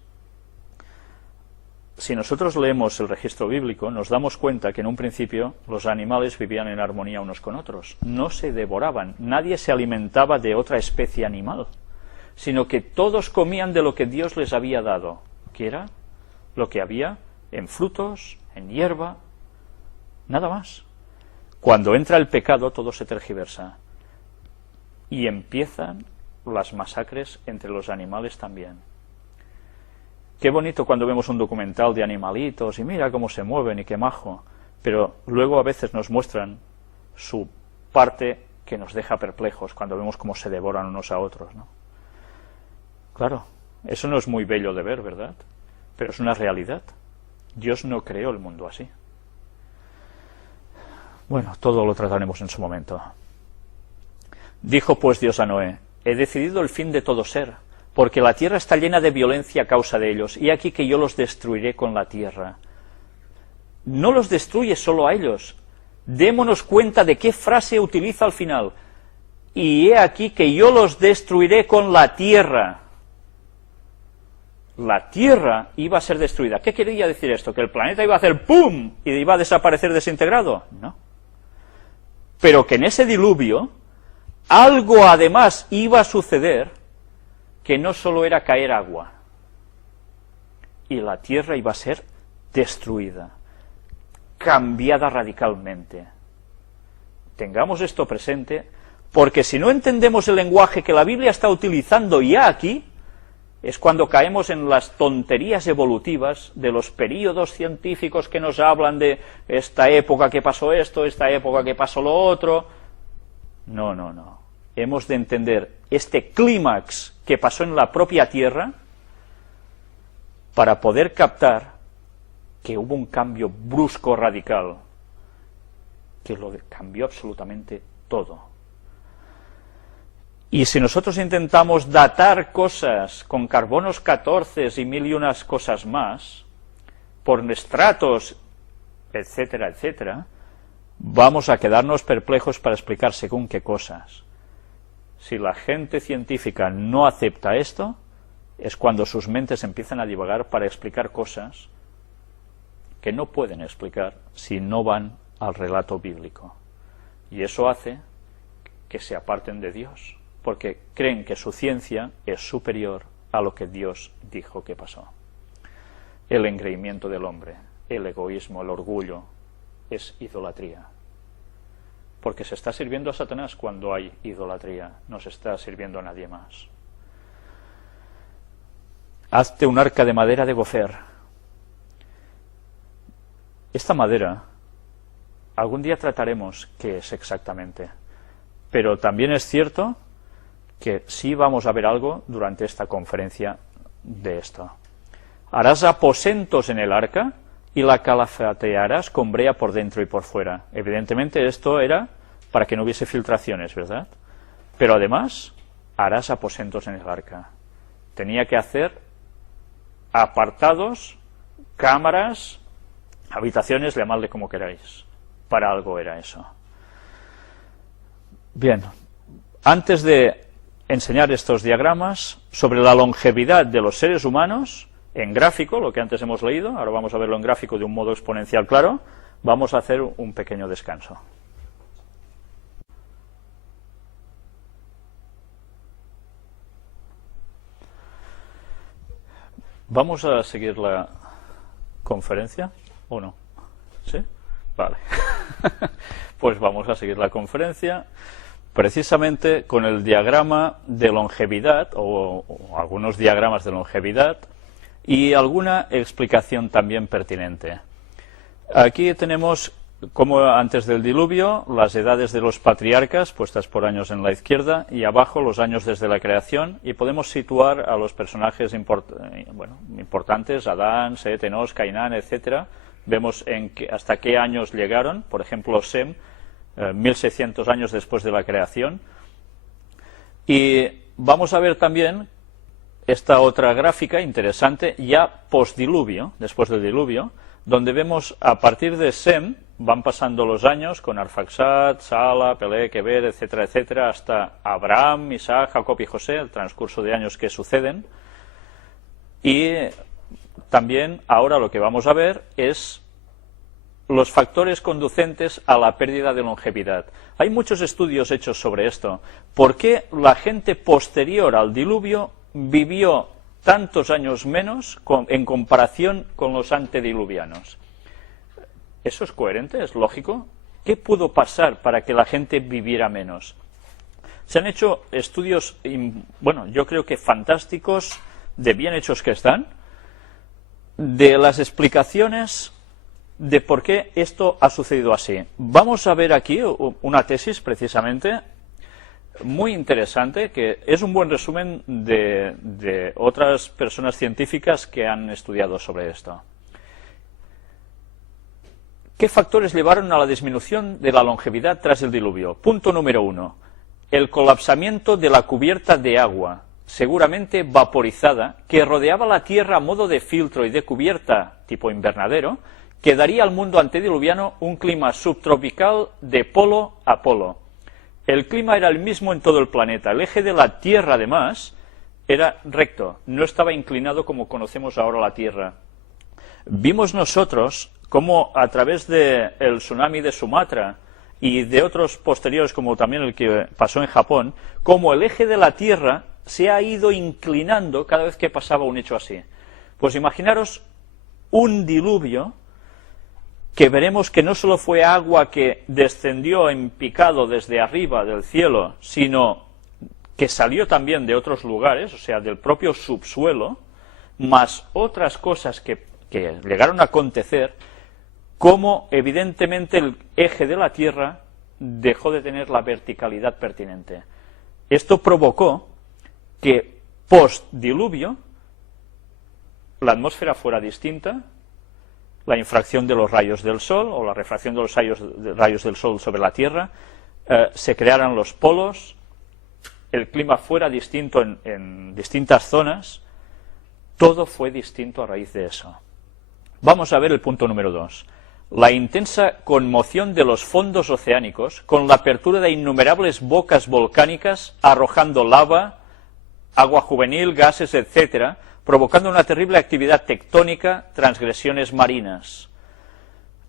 Si nosotros leemos el registro bíblico, nos damos cuenta que en un principio los animales vivían en armonía unos con otros, no se devoraban, nadie se alimentaba de otra especie animal, sino que todos comían de lo que Dios les había dado, que era lo que había en frutos, en hierba, nada más. Cuando entra el pecado, todo se tergiversa, y empiezan las masacres entre los animales también. Qué bonito cuando vemos un documental de animalitos, y mira cómo se mueven y qué majo, pero luego a veces nos muestran su parte que nos deja perplejos, cuando vemos cómo se devoran unos a otros, ¿no? Claro, eso no es muy bello de ver, ¿verdad? Pero es una realidad. Dios no creó el mundo así. Bueno, todo lo trataremos en su momento. Dijo pues Dios a Noé: he decidido el fin de todo ser, porque la tierra está llena de violencia a causa de ellos, y aquí que yo los destruiré con la tierra. No los destruye solo a ellos. Démonos cuenta de qué frase utiliza al final. Y he aquí que yo los destruiré con la tierra. La tierra iba a ser destruida. ¿Qué quería decir esto? ¿Que el planeta iba a hacer ¡pum! Y iba a desaparecer desintegrado? No. Pero que en ese diluvio algo además iba a suceder, que no solo era caer agua, y la tierra iba a ser destruida, cambiada radicalmente. Tengamos esto presente, porque si no entendemos el lenguaje que la Biblia está utilizando ya aquí, es cuando caemos en las tonterías evolutivas de los períodos científicos que nos hablan de esta época que pasó esto, esta época que pasó lo otro. No, no, no. Hemos de entender este clímax que pasó en la propia Tierra para poder captar que hubo un cambio brusco, radical, que lo cambió absolutamente todo. Y si nosotros intentamos datar cosas con carbonos 14 y mil y unas cosas más, por estratos, etcétera, etcétera, vamos a quedarnos perplejos para explicar según qué cosas. Si la gente científica no acepta esto, es cuando sus mentes empiezan a divagar para explicar cosas que no pueden explicar si no van al relato bíblico. Y eso hace que se aparten de Dios, porque creen que su ciencia es superior a lo que Dios dijo que pasó. El engreimiento del hombre, el egoísmo, el orgullo, es idolatría. Porque se está sirviendo a Satanás cuando hay idolatría, no se está sirviendo a nadie más. Hazte un arca de madera de gofer. Esta madera, algún día trataremos qué es exactamente, pero también es cierto que sí vamos a ver algo durante esta conferencia de esto. Harás aposentos en el arca y la calafatearás con brea por dentro y por fuera. Evidentemente esto era para que no hubiese filtraciones, ¿verdad? Pero además harás aposentos en el arca. Tenía que hacer apartados, cámaras, habitaciones, llamadle como queráis. Para algo era eso. Bien, antes de enseñar estos diagramas sobre la longevidad de los seres humanos, en gráfico, lo que antes hemos leído, ahora vamos a verlo en gráfico de un modo exponencial claro, vamos a hacer un pequeño descanso. ¿Vamos a seguir la conferencia o no? ¿Sí? Vale. Pues vamos a seguir la conferencia precisamente con el diagrama de longevidad o algunos diagramas de longevidad y alguna explicación también pertinente. Aquí tenemos, como antes del diluvio, las edades de los patriarcas puestas por años en la izquierda y abajo los años desde la creación, y podemos situar a los personajes importantes, Adán, Set, Enos, Cainán, etcétera. Vemos hasta qué años llegaron, por ejemplo Sem, 1600 años después de la creación. Y vamos a ver también esta otra gráfica interesante ya postdiluvio, después del diluvio, donde vemos a partir de Sem van pasando los años con Arfaxad, Sala, Pelé, Eber, etcétera, etcétera, hasta Abraham, Isaac, Jacob y José, el transcurso de años que suceden. Y también ahora lo que vamos a ver es los factores conducentes a la pérdida de longevidad. Hay muchos estudios hechos sobre esto. ¿Por qué la gente posterior al diluvio vivió tantos años menos en comparación con los antediluvianos? ¿Eso es coherente? ¿Es lógico? ¿Qué pudo pasar para que la gente viviera menos? Se han hecho estudios, yo creo que fantásticos, de bien hechos que están, de las explicaciones de por qué esto ha sucedido así. Vamos a ver aquí una tesis precisamente muy interesante, que es un buen resumen de otras personas científicas que han estudiado sobre esto. ¿Qué factores llevaron a la disminución de la longevidad tras el diluvio? Punto número 1. El colapsamiento de la cubierta de agua, seguramente vaporizada, que rodeaba la Tierra a modo de filtro y de cubierta tipo invernadero, que daría al mundo antediluviano un clima subtropical de polo a polo. El clima era el mismo en todo el planeta. El eje de la Tierra, además, era recto, no estaba inclinado como conocemos ahora la Tierra. Vimos nosotros cómo a través del tsunami de Sumatra y de otros posteriores, como también el que pasó en Japón, cómo el eje de la Tierra se ha ido inclinando cada vez que pasaba un hecho así. Pues imaginaros un diluvio que veremos que no solo fue agua que descendió en picado desde arriba del cielo, sino que salió también de otros lugares, o sea, del propio subsuelo, más otras cosas que llegaron a acontecer, como evidentemente el eje de la Tierra dejó de tener la verticalidad pertinente. Esto provocó que post-diluvio la atmósfera fuera distinta, la infracción de los rayos del Sol o la refracción de los rayos del Sol sobre la Tierra, se crearan los polos, el clima fuera distinto en distintas zonas, todo fue distinto a raíz de eso. Vamos a ver el punto número 2. La intensa conmoción de los fondos oceánicos, con la apertura de innumerables bocas volcánicas, arrojando lava, agua juvenil, gases, etcétera, provocando una terrible actividad tectónica, transgresiones marinas.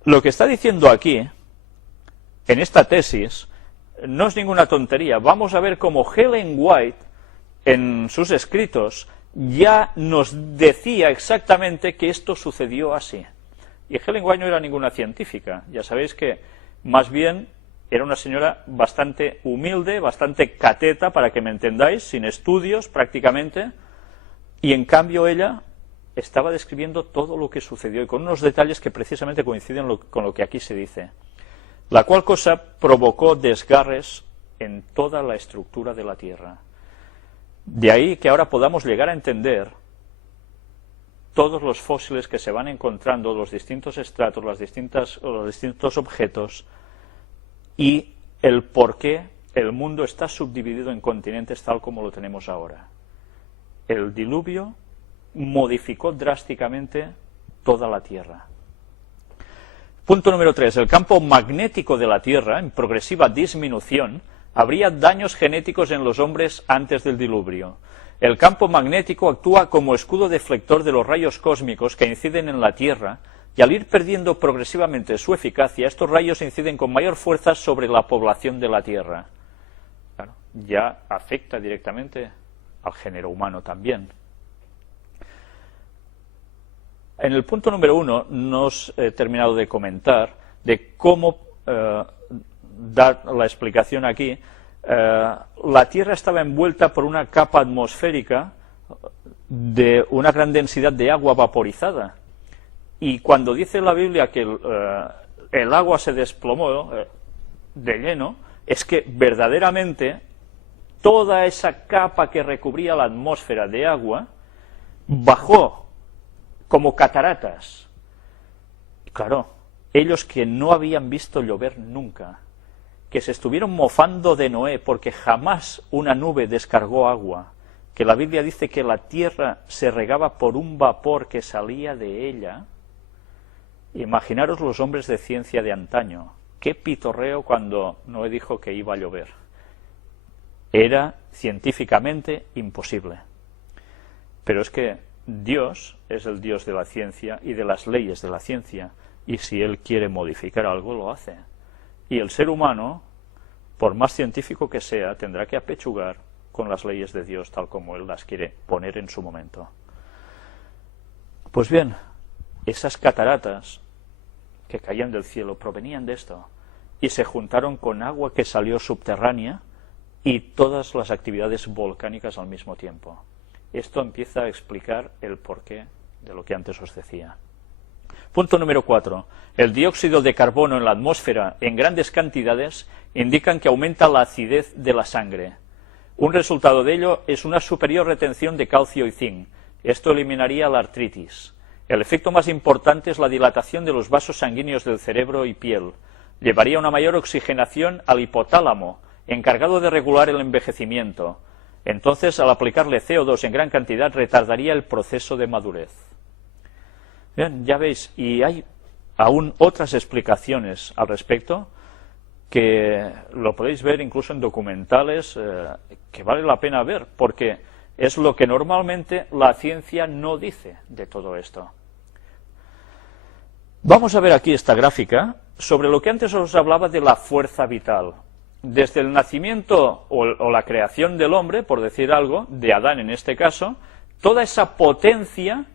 Lo que está diciendo aquí, en esta tesis, no es ninguna tontería. Vamos a ver cómo Ellen White, en sus escritos, ya nos decía exactamente que esto sucedió así. Y Ellen White no era ninguna científica, ya sabéis que más bien era una señora bastante humilde, bastante cateta, para que me entendáis, sin estudios prácticamente, y en cambio ella estaba describiendo todo lo que sucedió y con unos detalles que precisamente coinciden con lo que aquí se dice, la cual cosa provocó desgarres en toda la estructura de la Tierra. De ahí que ahora podamos llegar a entender todos los fósiles que se van encontrando, los distintos estratos, los distintos objetos, y el por qué el mundo está subdividido en continentes tal como lo tenemos ahora. El diluvio modificó drásticamente toda la Tierra. Punto número 3. El campo magnético de la Tierra, en progresiva disminución, habría daños genéticos en los hombres antes del diluvio. El campo magnético actúa como escudo deflector de los rayos cósmicos que inciden en la Tierra, y al ir perdiendo progresivamente su eficacia, estos rayos inciden con mayor fuerza sobre la población de la Tierra. Claro, ya afecta directamente al género humano también. En el punto número 1 nos he terminado de comentar de cómo dar la explicación aquí. La Tierra estaba envuelta por una capa atmosférica de una gran densidad de agua vaporizada, y cuando dice la Biblia que el agua se desplomó de lleno, es que verdaderamente toda esa capa que recubría la atmósfera de agua bajó como cataratas. Y claro, ellos que no habían visto llover nunca, que se estuvieron mofando de Noé porque jamás una nube descargó agua, que la Biblia dice que la tierra se regaba por un vapor que salía de ella. Imaginaros los hombres de ciencia de antaño, qué pitorreo cuando Noé dijo que iba a llover. Era científicamente imposible. Pero es que Dios es el Dios de la ciencia y de las leyes de la ciencia, y si Él quiere modificar algo, lo hace. Y el ser humano, por más científico que sea, tendrá que apechugar con las leyes de Dios tal como Él las quiere poner en su momento. Pues bien, esas cataratas que caían del cielo provenían de esto, y se juntaron con agua que salió subterránea y todas las actividades volcánicas al mismo tiempo. Esto empieza a explicar el porqué de lo que antes os decía. Punto número 4. El dióxido de carbono en la atmósfera en grandes cantidades indican que aumenta la acidez de la sangre. Un resultado de ello es una superior retención de calcio y zinc. Esto eliminaría la artritis. El efecto más importante es la dilatación de los vasos sanguíneos del cerebro y piel. Llevaría una mayor oxigenación al hipotálamo, encargado de regular el envejecimiento. Entonces, al aplicarle CO2 en gran cantidad, retardaría el proceso de madurez. Bien, ya veis, y hay aún otras explicaciones al respecto, que lo podéis ver incluso en documentales, que vale la pena ver, porque es lo que normalmente la ciencia no dice de todo esto. Vamos a ver aquí esta gráfica sobre lo que antes os hablaba de la fuerza vital. Desde el nacimiento o la creación del hombre, por decir algo, de Adán en este caso, toda esa potencia,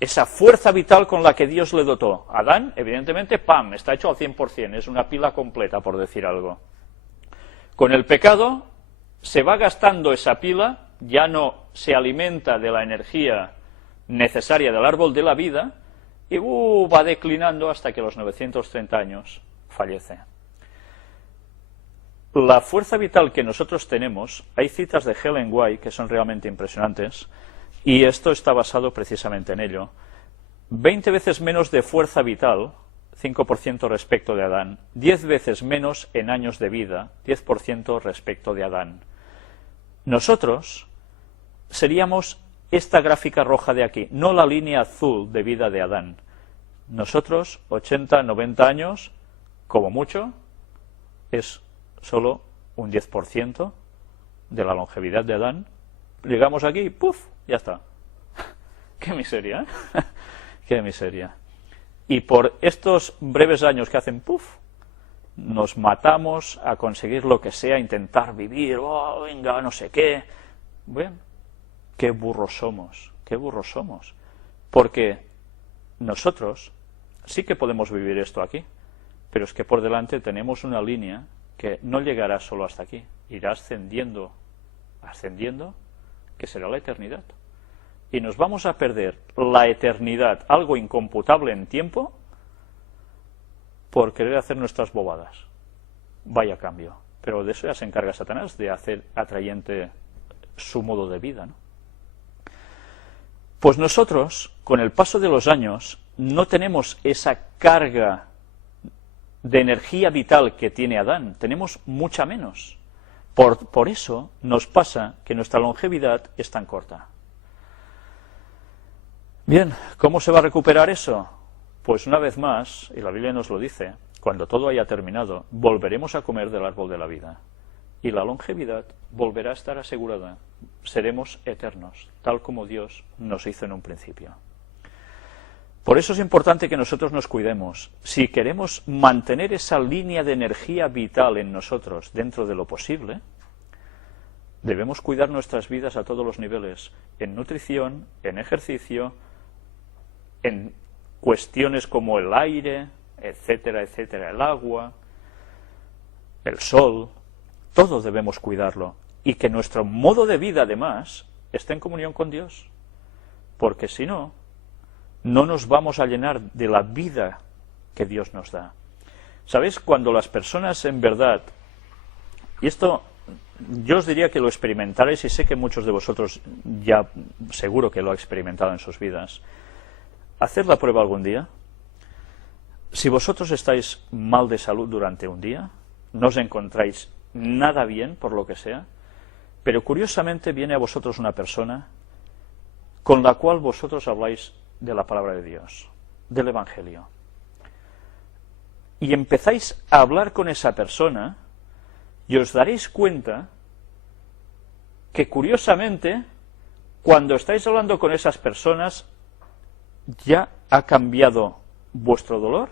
esa fuerza vital con la que Dios le dotó. Adán, evidentemente, ¡pam!, está hecho al 100%, es una pila completa, por decir algo. Con el pecado, se va gastando esa pila, ya no se alimenta de la energía necesaria del árbol de la vida y va declinando hasta que a los 930 años fallece. La fuerza vital que nosotros tenemos, hay citas de Ellen White que son realmente impresionantes, y esto está basado precisamente en ello. 20 veces menos de fuerza vital, 5% respecto de Adán, 10 veces menos en años de vida, 10% respecto de Adán. Nosotros seríamos esta gráfica roja de aquí, no la línea azul de vida de Adán. Nosotros, 80, 90 años, como mucho, es solo un 10% de la longevidad de Adán. Llegamos aquí y ¡puf! Ya está. ¡Qué miseria! ¿Eh? ¡Qué miseria! Y por estos breves años que hacen ¡puf!, nos matamos a conseguir lo que sea, intentar vivir, venga, no sé qué. Bueno, qué burros somos, qué burros somos. Porque nosotros sí que podemos vivir esto aquí, pero es que por delante tenemos una línea que no llegará solo hasta aquí, irá ascendiendo, que será la eternidad. Y nos vamos a perder la eternidad, algo incomputable en tiempo, por querer hacer nuestras bobadas. Vaya cambio. Pero de eso ya se encarga Satanás, de hacer atrayente su modo de vida, ¿no? Pues nosotros, con el paso de los años, no tenemos esa carga de energía vital que tiene Adán, tenemos mucha menos. Por eso nos pasa que nuestra longevidad es tan corta. Bien, ¿cómo se va a recuperar eso? Pues una vez más, y la Biblia nos lo dice, cuando todo haya terminado, volveremos a comer del árbol de la vida. Y la longevidad volverá a estar asegurada. Seremos eternos, tal como Dios nos hizo en un principio. Por eso es importante que nosotros nos cuidemos. Si queremos mantener esa línea de energía vital en nosotros dentro de lo posible, debemos cuidar nuestras vidas a todos los niveles, en nutrición, en ejercicio, en cuestiones como el aire, etcétera, etcétera, el agua, el sol, todo debemos cuidarlo. Y que nuestro modo de vida, además, esté en comunión con Dios. Porque si no, no nos vamos a llenar de la vida que Dios nos da. ¿Sabéis? Cuando las personas en verdad, y esto yo os diría que lo experimentaréis, y sé que muchos de vosotros ya seguro que lo ha experimentado en sus vidas, haced la prueba algún día. Si vosotros estáis mal de salud durante un día, no os encontráis nada bien por lo que sea, pero curiosamente viene a vosotros una persona con la cual vosotros habláis de la palabra de Dios, del Evangelio, y empezáis a hablar con esa persona, y os daréis cuenta que curiosamente, cuando estáis hablando con esas personas, ya ha cambiado vuestro dolor,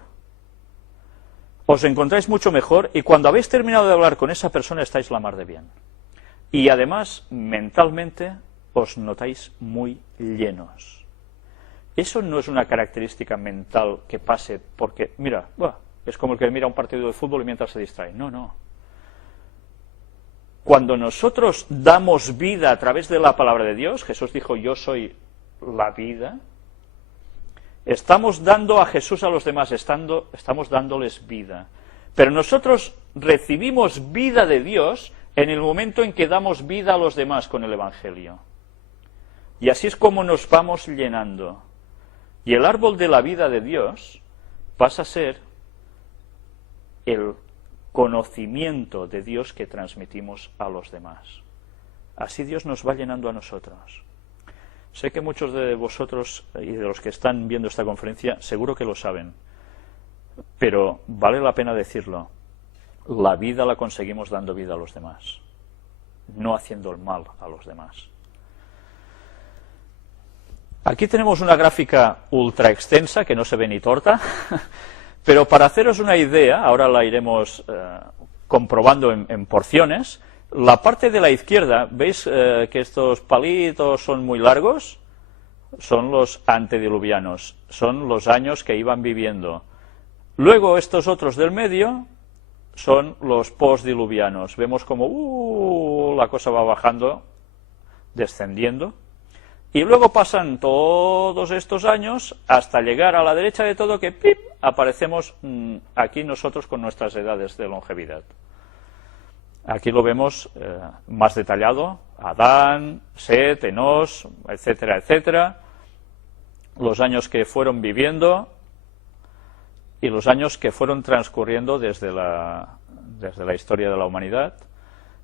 os encontráis mucho mejor, y cuando habéis terminado de hablar con esa persona estáis la mar de bien. Y además, mentalmente, os notáis muy llenos. Eso no es una característica mental que pase porque, mira, es como el que mira un partido de fútbol y mientras se distrae. No, no. Cuando nosotros damos vida a través de la palabra de Dios, Jesús dijo, yo soy la vida, estamos dando a Jesús a los demás, estamos dándoles vida. Pero nosotros recibimos vida de Dios en el momento en que damos vida a los demás con el Evangelio. Y así es como nos vamos llenando. Y el árbol de la vida de Dios pasa a ser el conocimiento de Dios que transmitimos a los demás. Así Dios nos va llenando a nosotros. Sé que muchos de vosotros y de los que están viendo esta conferencia seguro que lo saben, pero vale la pena decirlo. La vida la conseguimos dando vida a los demás, no haciendo el mal a los demás. Aquí tenemos una gráfica ultra extensa que no se ve ni torta, pero para haceros una idea, ahora la iremos comprobando en porciones. La parte de la izquierda, ¿veis que estos palitos son muy largos? Son los antediluvianos, son los años que iban viviendo. Luego estos otros del medio son los postdiluvianos. Vemos como la cosa va bajando, descendiendo, y luego pasan todos estos años hasta llegar a la derecha de todo que ¡pip!, aparecemos aquí nosotros con nuestras edades de longevidad. Aquí lo vemos más detallado: Adán, Set, Enós, etcétera, etcétera, los años que fueron viviendo y los años que fueron transcurriendo desde la historia de la humanidad.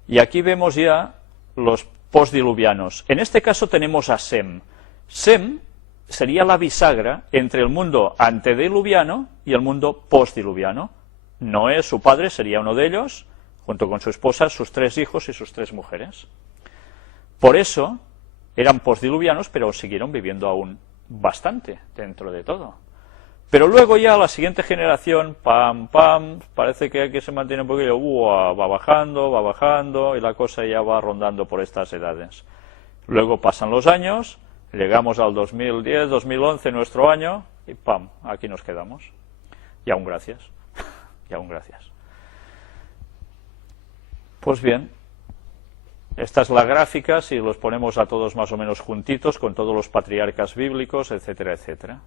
Y aquí vemos ya los postdiluvianos. En este caso tenemos a Sem. Sem sería la bisagra entre el mundo antediluviano y el mundo postdiluviano. Noé, su padre, sería uno de ellos, junto con su esposa, sus 3 hijos y sus 3 mujeres. Por eso eran postdiluvianos, pero siguieron viviendo aún bastante dentro de todo. Pero luego ya la siguiente generación, pam, pam, parece que aquí se mantiene un poquillo, va bajando, y la cosa ya va rondando por estas edades. Luego pasan los años, llegamos al 2010, 2011, nuestro año, y pam, aquí nos quedamos. Y aún gracias, y aún gracias. Pues bien, esta es la gráfica, si los ponemos a todos más o menos juntitos, con todos los patriarcas bíblicos, etcétera, etcétera.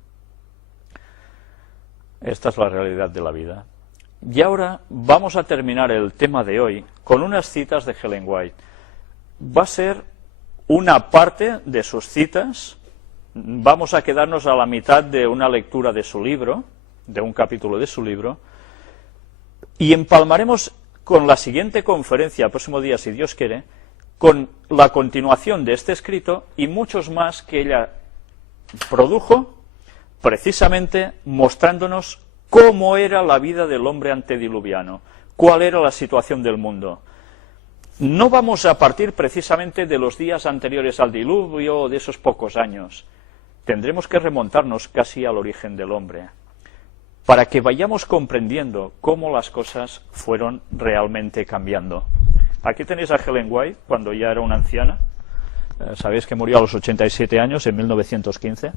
Esta es la realidad de la vida. Y ahora vamos a terminar el tema de hoy con unas citas de Ellen White. Va a ser una parte de sus citas. Vamos a quedarnos a la mitad de una lectura de su libro, de un capítulo de su libro, y empalmaremos con la siguiente conferencia, el próximo día, si Dios quiere, con la continuación de este escrito y muchos más que ella produjo, precisamente mostrándonos cómo era la vida del hombre antediluviano, cuál era la situación del mundo. No vamos a partir precisamente de los días anteriores al diluvio o de esos pocos años. Tendremos que remontarnos casi al origen del hombre, para que vayamos comprendiendo cómo las cosas fueron realmente cambiando. Aquí tenéis a Ellen White, cuando ya era una anciana. Sabéis que murió a los 87 años, en 1915.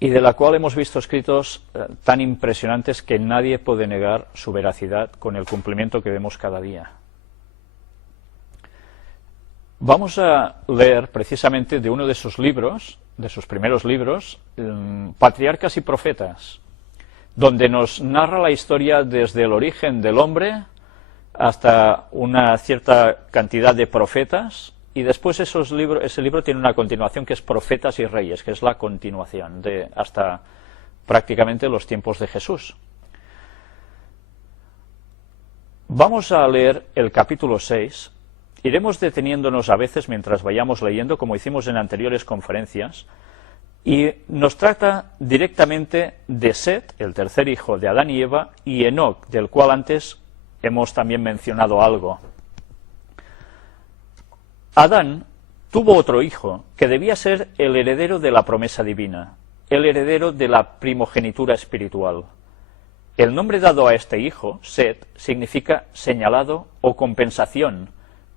Y de la cual hemos visto escritos tan impresionantes que nadie puede negar su veracidad con el cumplimiento que vemos cada día. Vamos a leer precisamente de uno de sus libros, de sus primeros libros, Patriarcas y Profetas, donde nos narra la historia desde el origen del hombre hasta una cierta cantidad de profetas. Y después ese libro tiene una continuación que es Profetas y Reyes, que es la continuación de hasta prácticamente los tiempos de Jesús. Vamos a leer el capítulo 6, iremos deteniéndonos a veces mientras vayamos leyendo, como hicimos en anteriores conferencias, y nos trata directamente de Set, el tercer hijo de Adán y Eva, y Enoc, del cual antes hemos también mencionado algo. Adán tuvo otro hijo, que debía ser el heredero de la promesa divina, el heredero de la primogenitura espiritual. El nombre dado a este hijo, Set, significa señalado o compensación,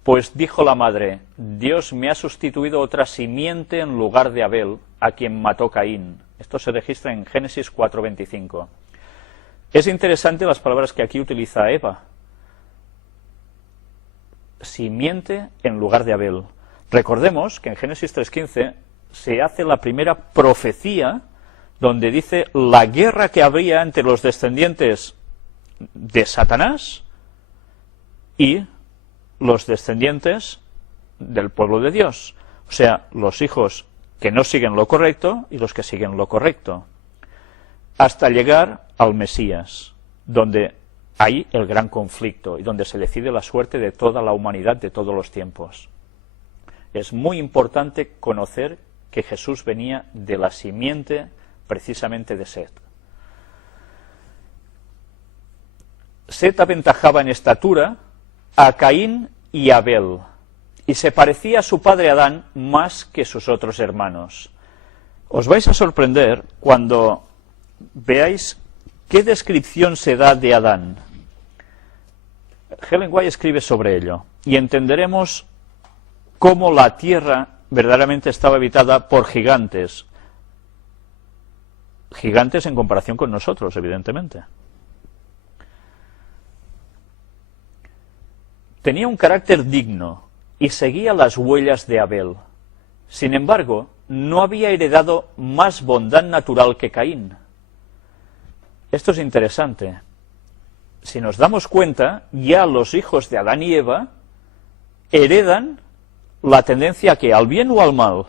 pues dijo la madre: Dios me ha sustituido otra simiente en lugar de Abel, a quien mató Caín. Esto se registra en Génesis 4:25. Es interesante las palabras que aquí utiliza Eva. Simiente en lugar de Abel. Recordemos que en Génesis 3:15 se hace la primera profecía donde dice la guerra que habría entre los descendientes de Satanás y los descendientes del pueblo de Dios, o sea, los hijos que no siguen lo correcto y los que siguen lo correcto, hasta llegar al Mesías, donde hay el gran conflicto y donde se decide la suerte de toda la humanidad de todos los tiempos. Es muy importante conocer que Jesús venía de la simiente precisamente de Set. Set aventajaba en estatura a Caín y Abel, y se parecía a su padre Adán más que sus otros hermanos. Os vais a sorprender cuando veáis qué descripción se da de Adán. Ellen White escribe sobre ello, y entenderemos cómo la tierra verdaderamente estaba habitada por gigantes. Gigantes en comparación con nosotros, evidentemente. Tenía un carácter digno y seguía las huellas de Abel. Sin embargo, no había heredado más bondad natural que Caín. Esto es interesante. Si nos damos cuenta, ya los hijos de Adán y Eva heredan la tendencia que al bien o al mal.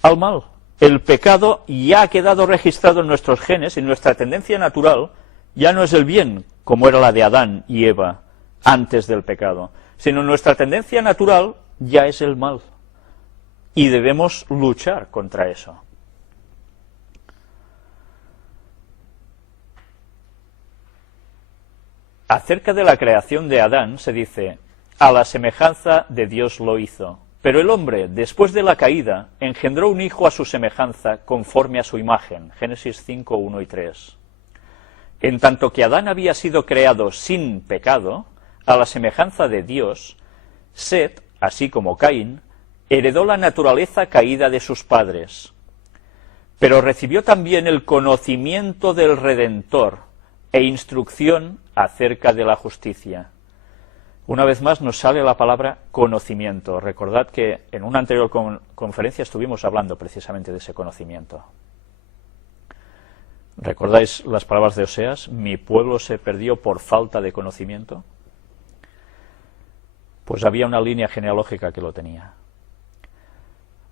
Al mal. El pecado ya ha quedado registrado en nuestros genes y nuestra tendencia natural ya no es el bien, como era la de Adán y Eva antes del pecado, sino nuestra tendencia natural ya es el mal. Y debemos luchar contra eso. Acerca de la creación de Adán se dice, a la semejanza de Dios lo hizo. Pero el hombre, después de la caída, engendró un hijo a su semejanza, conforme a su imagen. Génesis 5, 1 y 3. En tanto que Adán había sido creado sin pecado, a la semejanza de Dios, Set, así como Caín, heredó la naturaleza caída de sus padres. Pero recibió también el conocimiento del Redentor e instrucción acerca de la justicia. Una vez más nos sale la palabra conocimiento. Recordad que en una anterior conferencia estuvimos hablando precisamente de ese conocimiento. ¿Recordáis las palabras de Oseas? Mi pueblo se perdió por falta de conocimiento. Pues había una línea genealógica que lo tenía.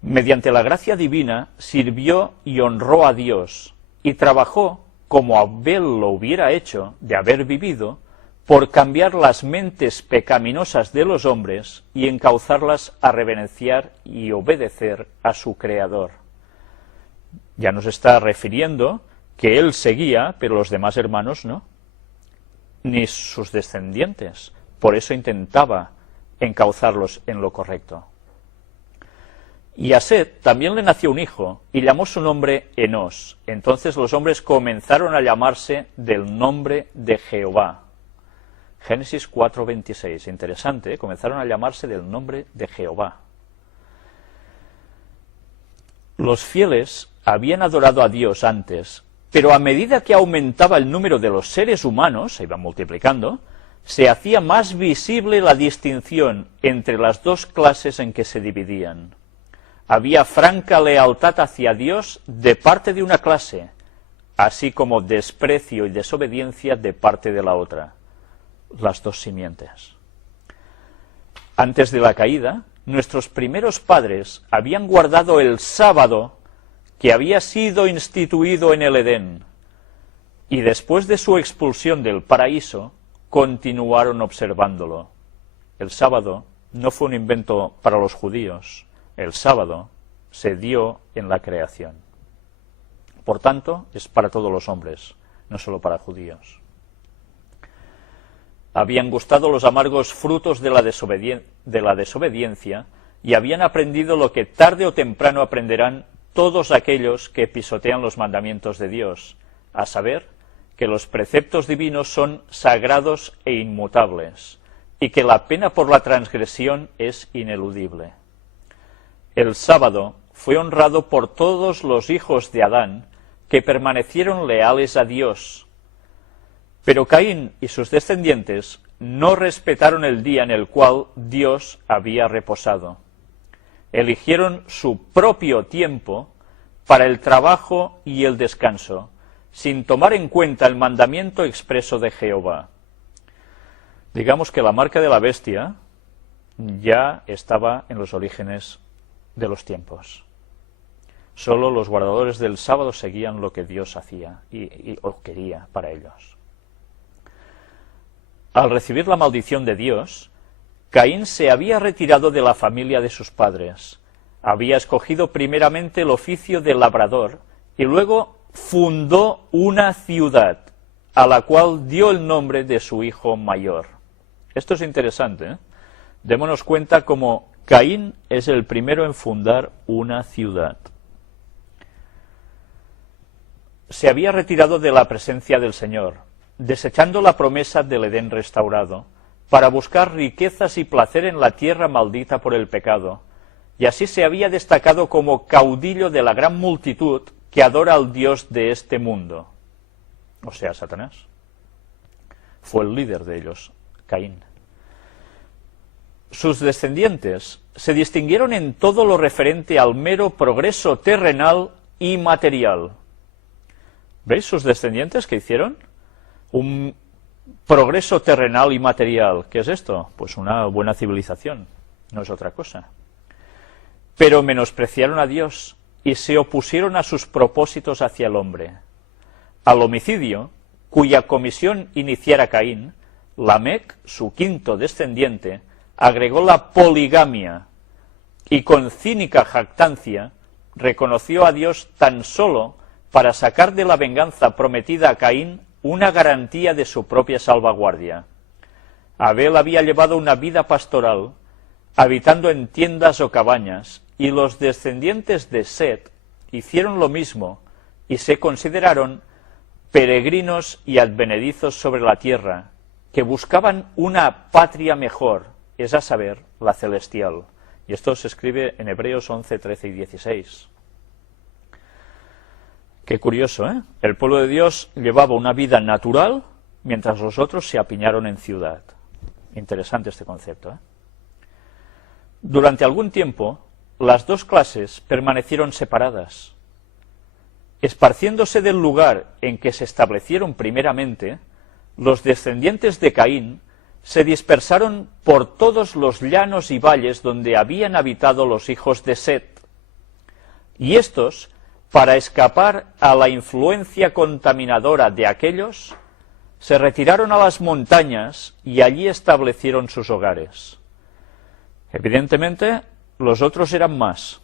Mediante la gracia divina sirvió y honró a Dios y trabajó como Abel lo hubiera hecho de haber vivido, por cambiar las mentes pecaminosas de los hombres y encauzarlas a reverenciar y obedecer a su Creador. Ya nos está refiriendo que él seguía, pero los demás hermanos no, ni sus descendientes. Por eso intentaba encauzarlos en lo correcto. Y a Set también le nació un hijo, y llamó su nombre Enós. Entonces los hombres comenzaron a llamarse del nombre de Jehová. Génesis 4:26, interesante, comenzaron a llamarse del nombre de Jehová. Los fieles habían adorado a Dios antes, pero a medida que aumentaba el número de los seres humanos, se iba multiplicando, se hacía más visible la distinción entre las dos clases en que se dividían. Había franca lealtad hacia Dios de parte de una clase, así como desprecio y desobediencia de parte de la otra. Las dos simientes. Antes de la caída, nuestros primeros padres habían guardado el sábado que había sido instituido en el Edén, y después de su expulsión del paraíso, continuaron observándolo. El sábado no fue un invento para los judíos, el sábado se dio en la creación. Por tanto, es para todos los hombres, no solo para judíos. Habían gustado los amargos frutos de la desobediencia y habían aprendido lo que tarde o temprano aprenderán todos aquellos que pisotean los mandamientos de Dios, a saber, que los preceptos divinos son sagrados e inmutables, y que la pena por la transgresión es ineludible. El sábado fue honrado por todos los hijos de Adán, que permanecieron leales a Dios. Pero Caín y sus descendientes no respetaron el día en el cual Dios había reposado. Eligieron su propio tiempo para el trabajo y el descanso, sin tomar en cuenta el mandamiento expreso de Jehová. Digamos que la marca de la bestia ya estaba en los orígenes de los tiempos. Solo los guardadores del sábado seguían lo que Dios hacía o quería para ellos. Al recibir la maldición de Dios, Caín se había retirado de la familia de sus padres. Había escogido primeramente el oficio de labrador y luego fundó una ciudad, a la cual dio el nombre de su hijo mayor. Esto es interesante, ¿eh? Démonos cuenta cómo Caín es el primero en fundar una ciudad. Se había retirado de la presencia del Señor, desechando la promesa del Edén restaurado, para buscar riquezas y placer en la tierra maldita por el pecado, y así se había destacado como caudillo de la gran multitud que adora al Dios de este mundo, o sea, Satanás. Fue el líder de ellos, Caín. sus descendientes se distinguieron en todo lo referente al mero progreso terrenal y material. ¿Veis sus descendientes qué hicieron? Un progreso terrenal y material. ¿Qué es esto? Pues una buena civilización, no es otra cosa. Pero menospreciaron a Dios y se opusieron a sus propósitos hacia el hombre. Al homicidio, cuya comisión iniciara Caín, Lamec, su quinto descendiente, agregó la poligamia y con cínica jactancia reconoció a Dios tan solo para sacar de la venganza prometida a Caín una garantía de su propia salvaguardia. Abel había llevado una vida pastoral, habitando en tiendas o cabañas, y los descendientes de Set hicieron lo mismo y se consideraron peregrinos y advenedizos sobre la tierra, que buscaban una patria mejor, es a saber, la celestial. Y esto se escribe en Hebreos 11, 13 y 16. Qué curioso, ¿eh? El pueblo de Dios llevaba una vida natural, mientras los otros se apiñaron en ciudad. Interesante este concepto, ¿eh? Durante algún tiempo, las dos clases permanecieron separadas. Esparciéndose del lugar en que se establecieron primeramente, los descendientes de Caín se dispersaron por todos los llanos y valles donde habían habitado los hijos de Set. Y estos, para escapar a la influencia contaminadora de aquellos, se retiraron a las montañas y allí establecieron sus hogares. Evidentemente, los otros eran más.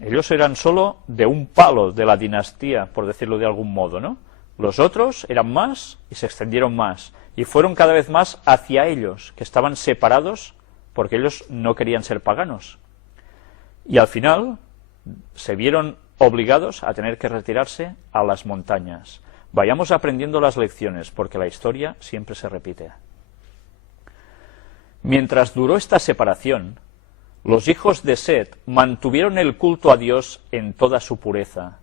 Ellos eran solo de un palo de la dinastía, por decirlo de algún modo, ¿no? Los otros eran más y se extendieron más, y fueron cada vez más hacia ellos, que estaban separados porque ellos no querían ser paganos. Y al final se vieron obligados a tener que retirarse a las montañas. Vayamos aprendiendo las lecciones, porque la historia siempre se repite. Mientras duró esta separación, los hijos de Set mantuvieron el culto a Dios en toda su pureza,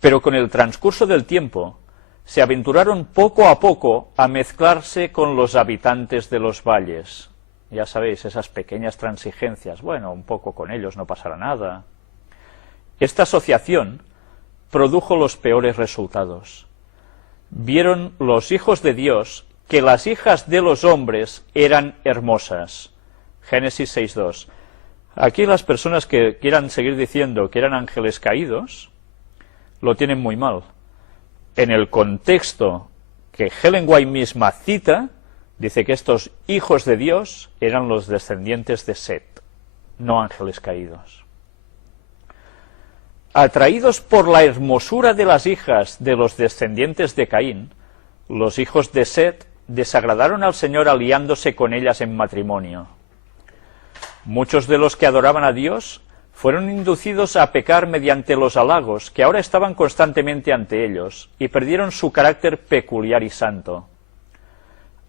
pero con el transcurso del tiempo se aventuraron poco a poco a mezclarse con los habitantes de los valles. Ya sabéis, esas pequeñas transigencias, bueno, un poco con ellos no pasará nada. Esta asociación produjo los peores resultados. Vieron los hijos de Dios que las hijas de los hombres eran hermosas. Génesis 6:2. Aquí las personas que quieran seguir diciendo que eran ángeles caídos, lo tienen muy mal. En el contexto que Ellen White misma cita, dice que estos hijos de Dios eran los descendientes de Set, no ángeles caídos. Atraídos por la hermosura de las hijas de los descendientes de Caín, los hijos de Set desagradaron al Señor aliándose con ellas en matrimonio. Muchos de los que adoraban a Dios fueron inducidos a pecar mediante los halagos que ahora estaban constantemente ante ellos y perdieron su carácter peculiar y santo.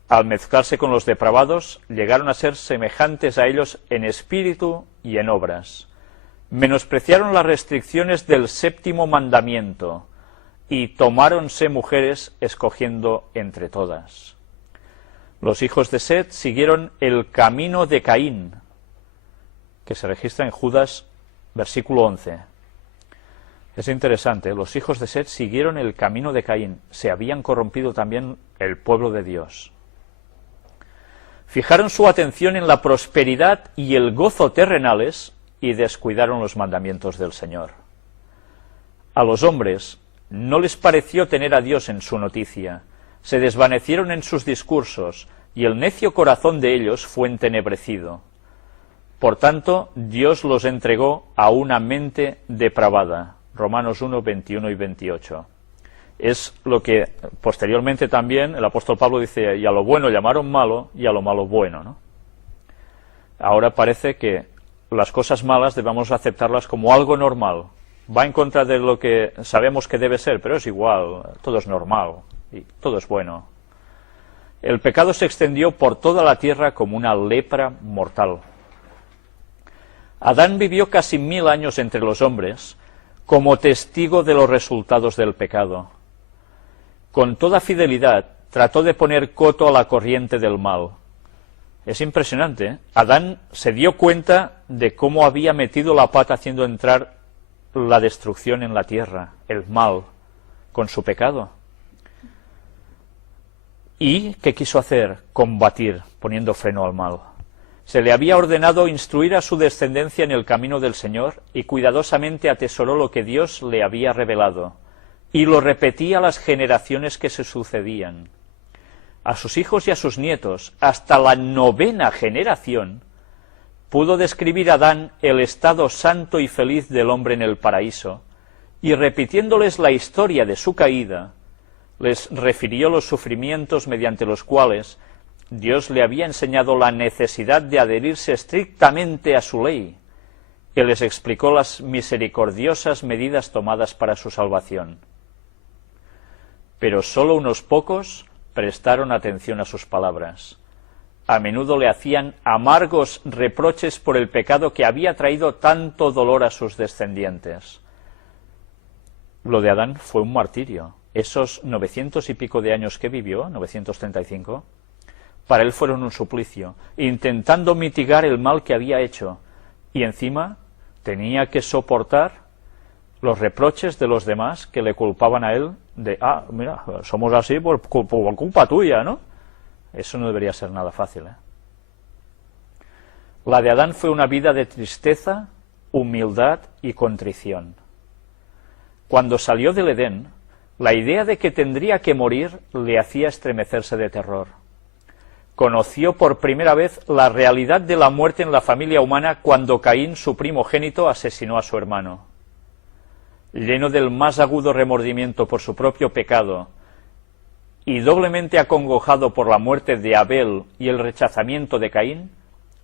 Al mezclarse con los depravados, llegaron a ser semejantes a ellos en espíritu y en obras. Menospreciaron las restricciones del séptimo mandamiento y tomáronse mujeres escogiendo entre todas. Los hijos de Set siguieron el camino de Caín, que se registra en Judas, versículo 11. Es interesante, los hijos de Set siguieron el camino de Caín, se habían corrompido también el pueblo de Dios. Fijaron su atención en la prosperidad y el gozo terrenales y descuidaron los mandamientos del Señor. A los hombres no les pareció tener a Dios en su noticia, se desvanecieron en sus discursos, y el necio corazón de ellos fue entenebrecido. Por tanto, Dios los entregó a una mente depravada. Romanos 1, 21 y 28. Es lo que posteriormente también el apóstol Pablo dice, y a lo bueno llamaron malo, y a lo malo bueno, ¿no? Ahora parece que las cosas malas debemos aceptarlas como algo normal. Va en contra de lo que sabemos que debe ser, pero es igual, todo es normal, y todo es bueno. El pecado se extendió por toda la tierra como una lepra mortal. Adán vivió casi 1000 años entre los hombres como testigo de los resultados del pecado. Con toda fidelidad trató de poner coto a la corriente del mal. Es impresionante, ¿eh? Adán se dio cuenta de cómo había metido la pata haciendo entrar la destrucción en la tierra, el mal, con su pecado. ¿Y qué quiso hacer? Combatir, poniendo freno al mal. Se le había ordenado instruir a su descendencia en el camino del Señor y cuidadosamente atesoró lo que Dios le había revelado, y lo repetía a las generaciones que se sucedían. A sus hijos y a sus nietos, hasta la 9ª generación, pudo describir Adán el estado santo y feliz del hombre en el paraíso, y repitiéndoles la historia de su caída, les refirió los sufrimientos mediante los cuales Dios le había enseñado la necesidad de adherirse estrictamente a su ley, y les explicó las misericordiosas medidas tomadas para su salvación. Pero sólo unos pocos prestaron atención a sus palabras. A menudo le hacían amargos reproches por el pecado que había traído tanto dolor a sus descendientes. Lo de Adán fue un martirio. Esos 900 y pico de años que vivió, 935, para él fueron un suplicio, intentando mitigar el mal que había hecho, y encima tenía que soportar los reproches de los demás que le culpaban a él de, mira, somos así por culpa tuya, ¿no? Eso no debería ser nada fácil, ¿eh? La de Adán fue una vida de tristeza, humildad y contrición. Cuando salió del Edén, la idea de que tendría que morir le hacía estremecerse de terror. Conoció por primera vez la realidad de la muerte en la familia humana cuando Caín, su primogénito, asesinó a su hermano. Lleno del más agudo remordimiento por su propio pecado y doblemente acongojado por la muerte de Abel y el rechazamiento de Caín,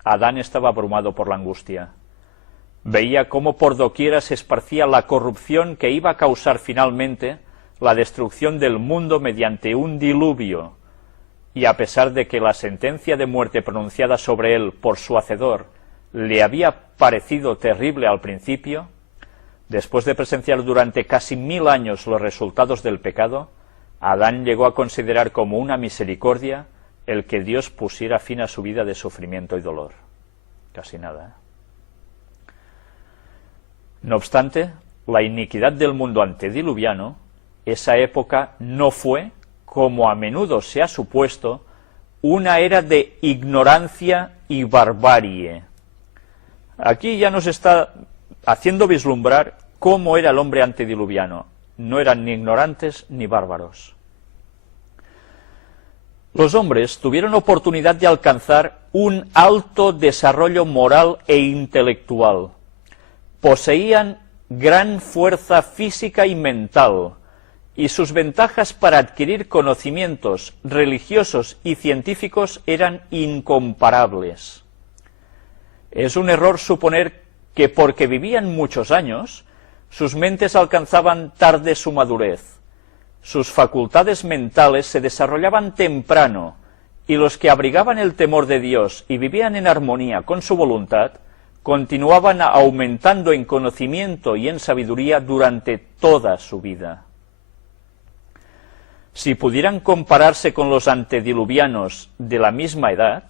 Adán estaba abrumado por la angustia. Veía cómo por doquiera se esparcía la corrupción que iba a causar finalmente la destrucción del mundo mediante un diluvio, y a pesar de que la sentencia de muerte pronunciada sobre él por su hacedor le había parecido terrible al principio, después de presenciar durante casi 1000 años los resultados del pecado, Adán llegó a considerar como una misericordia el que Dios pusiera fin a su vida de sufrimiento y dolor. Casi nada, ¿eh? No obstante, la iniquidad del mundo antediluviano, esa época no fue, como a menudo se ha supuesto, una era de ignorancia y barbarie. Aquí ya nos está haciendo vislumbrar cómo era el hombre antediluviano. No eran ni ignorantes ni bárbaros. Los hombres tuvieron oportunidad de alcanzar un alto desarrollo moral e intelectual. Poseían gran fuerza física y mental, y sus ventajas para adquirir conocimientos religiosos y científicos eran incomparables. Es un error suponer que porque vivían muchos años, sus mentes alcanzaban tarde su madurez. Sus facultades mentales se desarrollaban temprano, y los que abrigaban el temor de Dios y vivían en armonía con su voluntad, continuaban aumentando en conocimiento y en sabiduría durante toda su vida. Si pudieran compararse con los antediluvianos de la misma edad,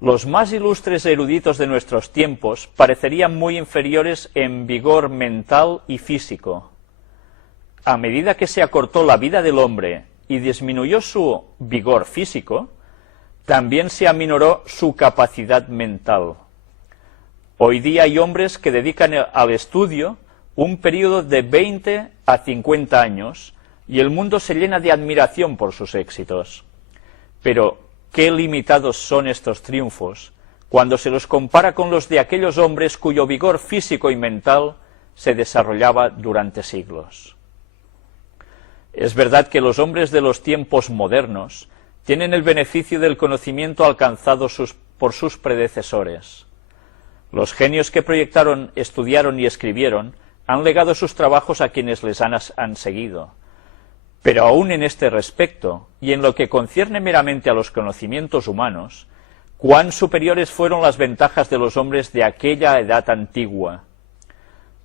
los más ilustres eruditos de nuestros tiempos parecerían muy inferiores en vigor mental y físico. A medida que se acortó la vida del hombre y disminuyó su vigor físico, también se aminoró su capacidad mental. Hoy día hay hombres que dedican al estudio un periodo de 20 a 50 años y el mundo se llena de admiración por sus éxitos. Pero qué limitados son estos triunfos cuando se los compara con los de aquellos hombres cuyo vigor físico y mental se desarrollaba durante siglos. Es verdad que los hombres de los tiempos modernos tienen el beneficio del conocimiento alcanzado por sus predecesores. Los genios que proyectaron, estudiaron y escribieron han legado sus trabajos a quienes les han seguido. Pero aún en este respecto, y en lo que concierne meramente a los conocimientos humanos, cuán superiores fueron las ventajas de los hombres de aquella edad antigua.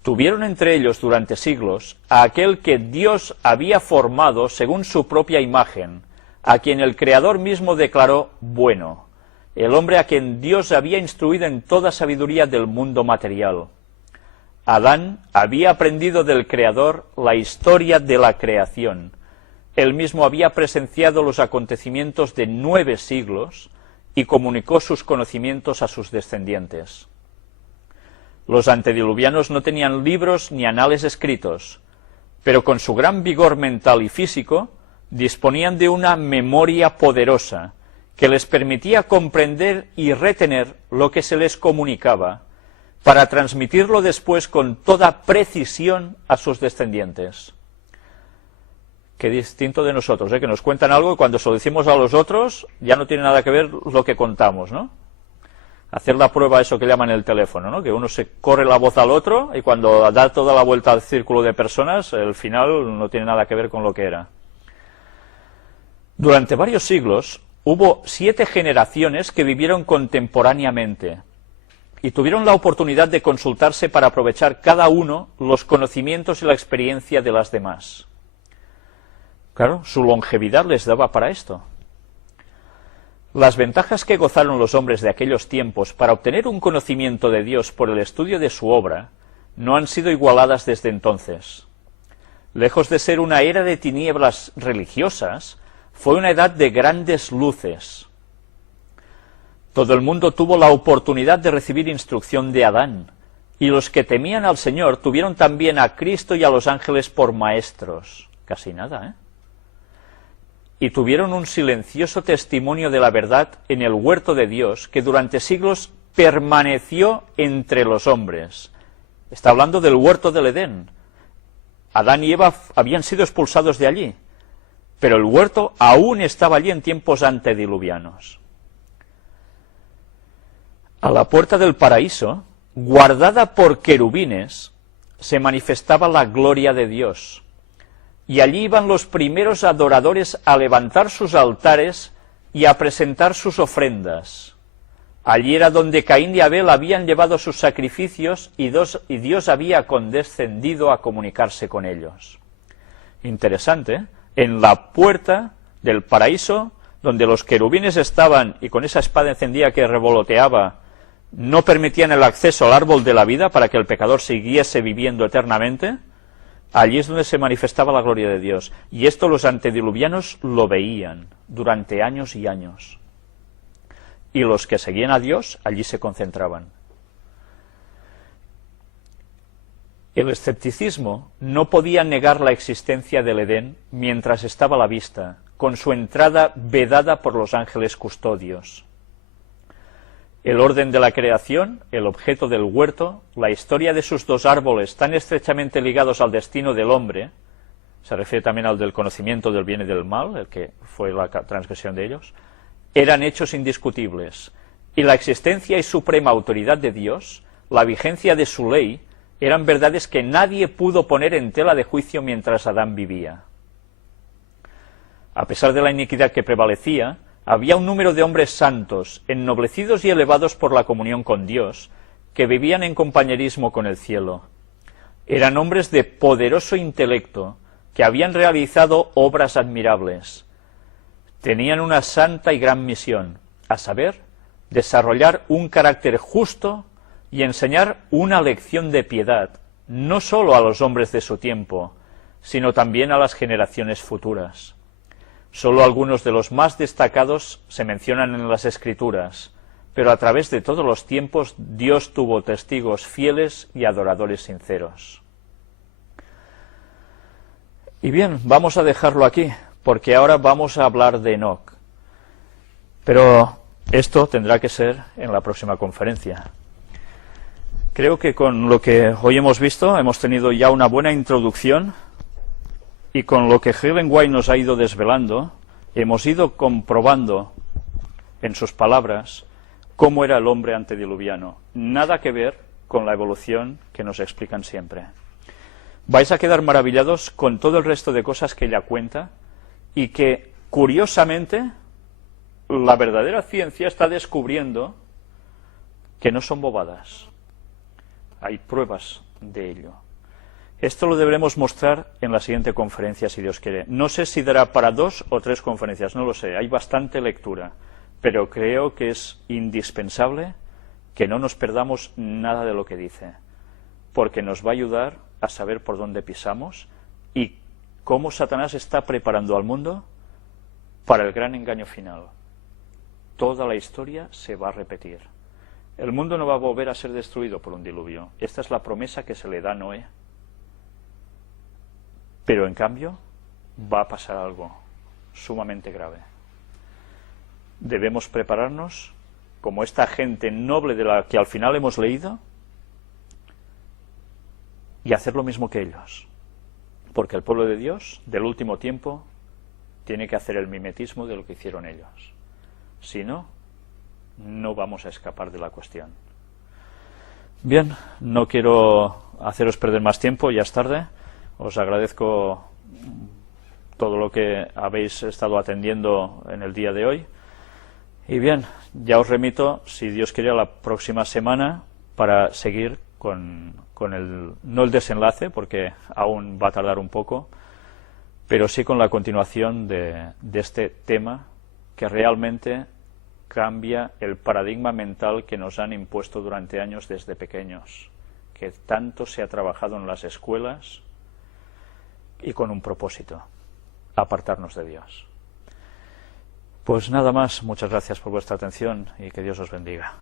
Tuvieron entre ellos durante siglos a aquel que Dios había formado según su propia imagen, a quien el Creador mismo declaró bueno, el hombre a quien Dios había instruido en toda sabiduría del mundo material. Adán había aprendido del Creador la historia de la creación. Él mismo había presenciado los acontecimientos de 9 siglos y comunicó sus conocimientos a sus descendientes. Los antediluvianos no tenían libros ni anales escritos, pero con su gran vigor mental y físico disponían de una memoria poderosa que les permitía comprender y retener lo que se les comunicaba para transmitirlo después con toda precisión a sus descendientes. Qué distinto de nosotros, que nos cuentan algo y cuando se lo decimos a los otros ya no tiene nada que ver lo que contamos, ¿no? Hacer la prueba, eso que llaman el teléfono, ¿no? Que uno se corre la voz al otro y cuando da toda la vuelta al círculo de personas, el final no tiene nada que ver con lo que era. Durante varios siglos hubo 7 generaciones que vivieron contemporáneamente y tuvieron la oportunidad de consultarse para aprovechar cada uno los conocimientos y la experiencia de las demás. Claro, su longevidad les daba para esto. Las ventajas que gozaron los hombres de aquellos tiempos para obtener un conocimiento de Dios por el estudio de su obra no han sido igualadas desde entonces. Lejos de ser una era de tinieblas religiosas, fue una edad de grandes luces. Todo el mundo tuvo la oportunidad de recibir instrucción de Adán, y los que temían al Señor tuvieron también a Cristo y a los ángeles por maestros. Casi nada, ¿eh? Y tuvieron un silencioso testimonio de la verdad en el huerto de Dios, que durante siglos permaneció entre los hombres. Está hablando del huerto del Edén. Adán y Eva habían sido expulsados de allí, pero el huerto aún estaba allí en tiempos antediluvianos. A la puerta del paraíso, guardada por querubines, se manifestaba la gloria de Dios. Y allí iban los primeros adoradores a levantar sus altares y a presentar sus ofrendas. Allí era donde Caín y Abel habían llevado sus sacrificios y Dios había condescendido a comunicarse con ellos. Interesante, ¿eh? En la puerta del paraíso, donde los querubines estaban y con esa espada encendida que revoloteaba, no permitían el acceso al árbol de la vida para que el pecador siguiese viviendo eternamente. Allí es donde se manifestaba la gloria de Dios. Y esto los antediluvianos lo veían durante años y años. Y los que seguían a Dios, allí se concentraban. El escepticismo no podía negar la existencia del Edén mientras estaba a la vista, con su entrada vedada por los ángeles custodios. El orden de la creación, el objeto del huerto, la historia de sus 2 árboles tan estrechamente ligados al destino del hombre, se refiere también al del conocimiento del bien y del mal, el que fue la transgresión de ellos, eran hechos indiscutibles, y la existencia y suprema autoridad de Dios, la vigencia de su ley, eran verdades que nadie pudo poner en tela de juicio mientras Adán vivía. A pesar de la iniquidad que prevalecía, había un número de hombres santos, ennoblecidos y elevados por la comunión con Dios, que vivían en compañerismo con el cielo. Eran hombres de poderoso intelecto, que habían realizado obras admirables. Tenían una santa y gran misión, a saber, desarrollar un carácter justo y enseñar una lección de piedad, no sólo a los hombres de su tiempo, sino también a las generaciones futuras. Solo algunos de los más destacados se mencionan en las Escrituras, pero a través de todos los tiempos Dios tuvo testigos fieles y adoradores sinceros. Y bien, vamos a dejarlo aquí, porque ahora vamos a hablar de Enoc. Pero esto tendrá que ser en la próxima conferencia. Creo que con lo que hoy hemos visto hemos tenido ya una buena introducción. Y con lo que Ellen White nos ha ido desvelando, hemos ido comprobando en sus palabras cómo era el hombre antediluviano. Nada que ver con la evolución que nos explican siempre. Vais a quedar maravillados con todo el resto de cosas que ella cuenta y que, curiosamente, la verdadera ciencia está descubriendo que no son bobadas. Hay pruebas de ello. Esto lo deberemos mostrar en la siguiente conferencia, si Dios quiere. No sé si dará para 2 o 3 conferencias, no lo sé, hay bastante lectura. pero creo que es indispensable que no nos perdamos nada de lo que dice, porque nos va a ayudar a saber por dónde pisamos y cómo Satanás está preparando al mundo para el gran engaño final. Toda la historia se va a repetir. El mundo no va a volver a ser destruido por un diluvio. Esta es la promesa que se le da a Noé. Pero en cambio va a pasar algo sumamente grave. Debemos prepararnos como esta gente noble de la que al final hemos leído y hacer lo mismo que ellos. Porque el pueblo de Dios, del último tiempo, tiene que hacer el mimetismo de lo que hicieron ellos. Si no, no vamos a escapar de la cuestión. Bien, no quiero haceros perder más tiempo, ya es tarde. Os agradezco todo lo que habéis estado atendiendo en el día de hoy. Y bien, ya os remito, si Dios quiere, a la próxima semana para seguir con no el desenlace, porque aún va a tardar un poco, pero sí con la continuación de este tema que realmente cambia el paradigma mental que nos han impuesto durante años desde pequeños, que tanto se ha trabajado en las escuelas y con un propósito: apartarnos de Dios. Pues nada más, muchas gracias por vuestra atención y que Dios os bendiga.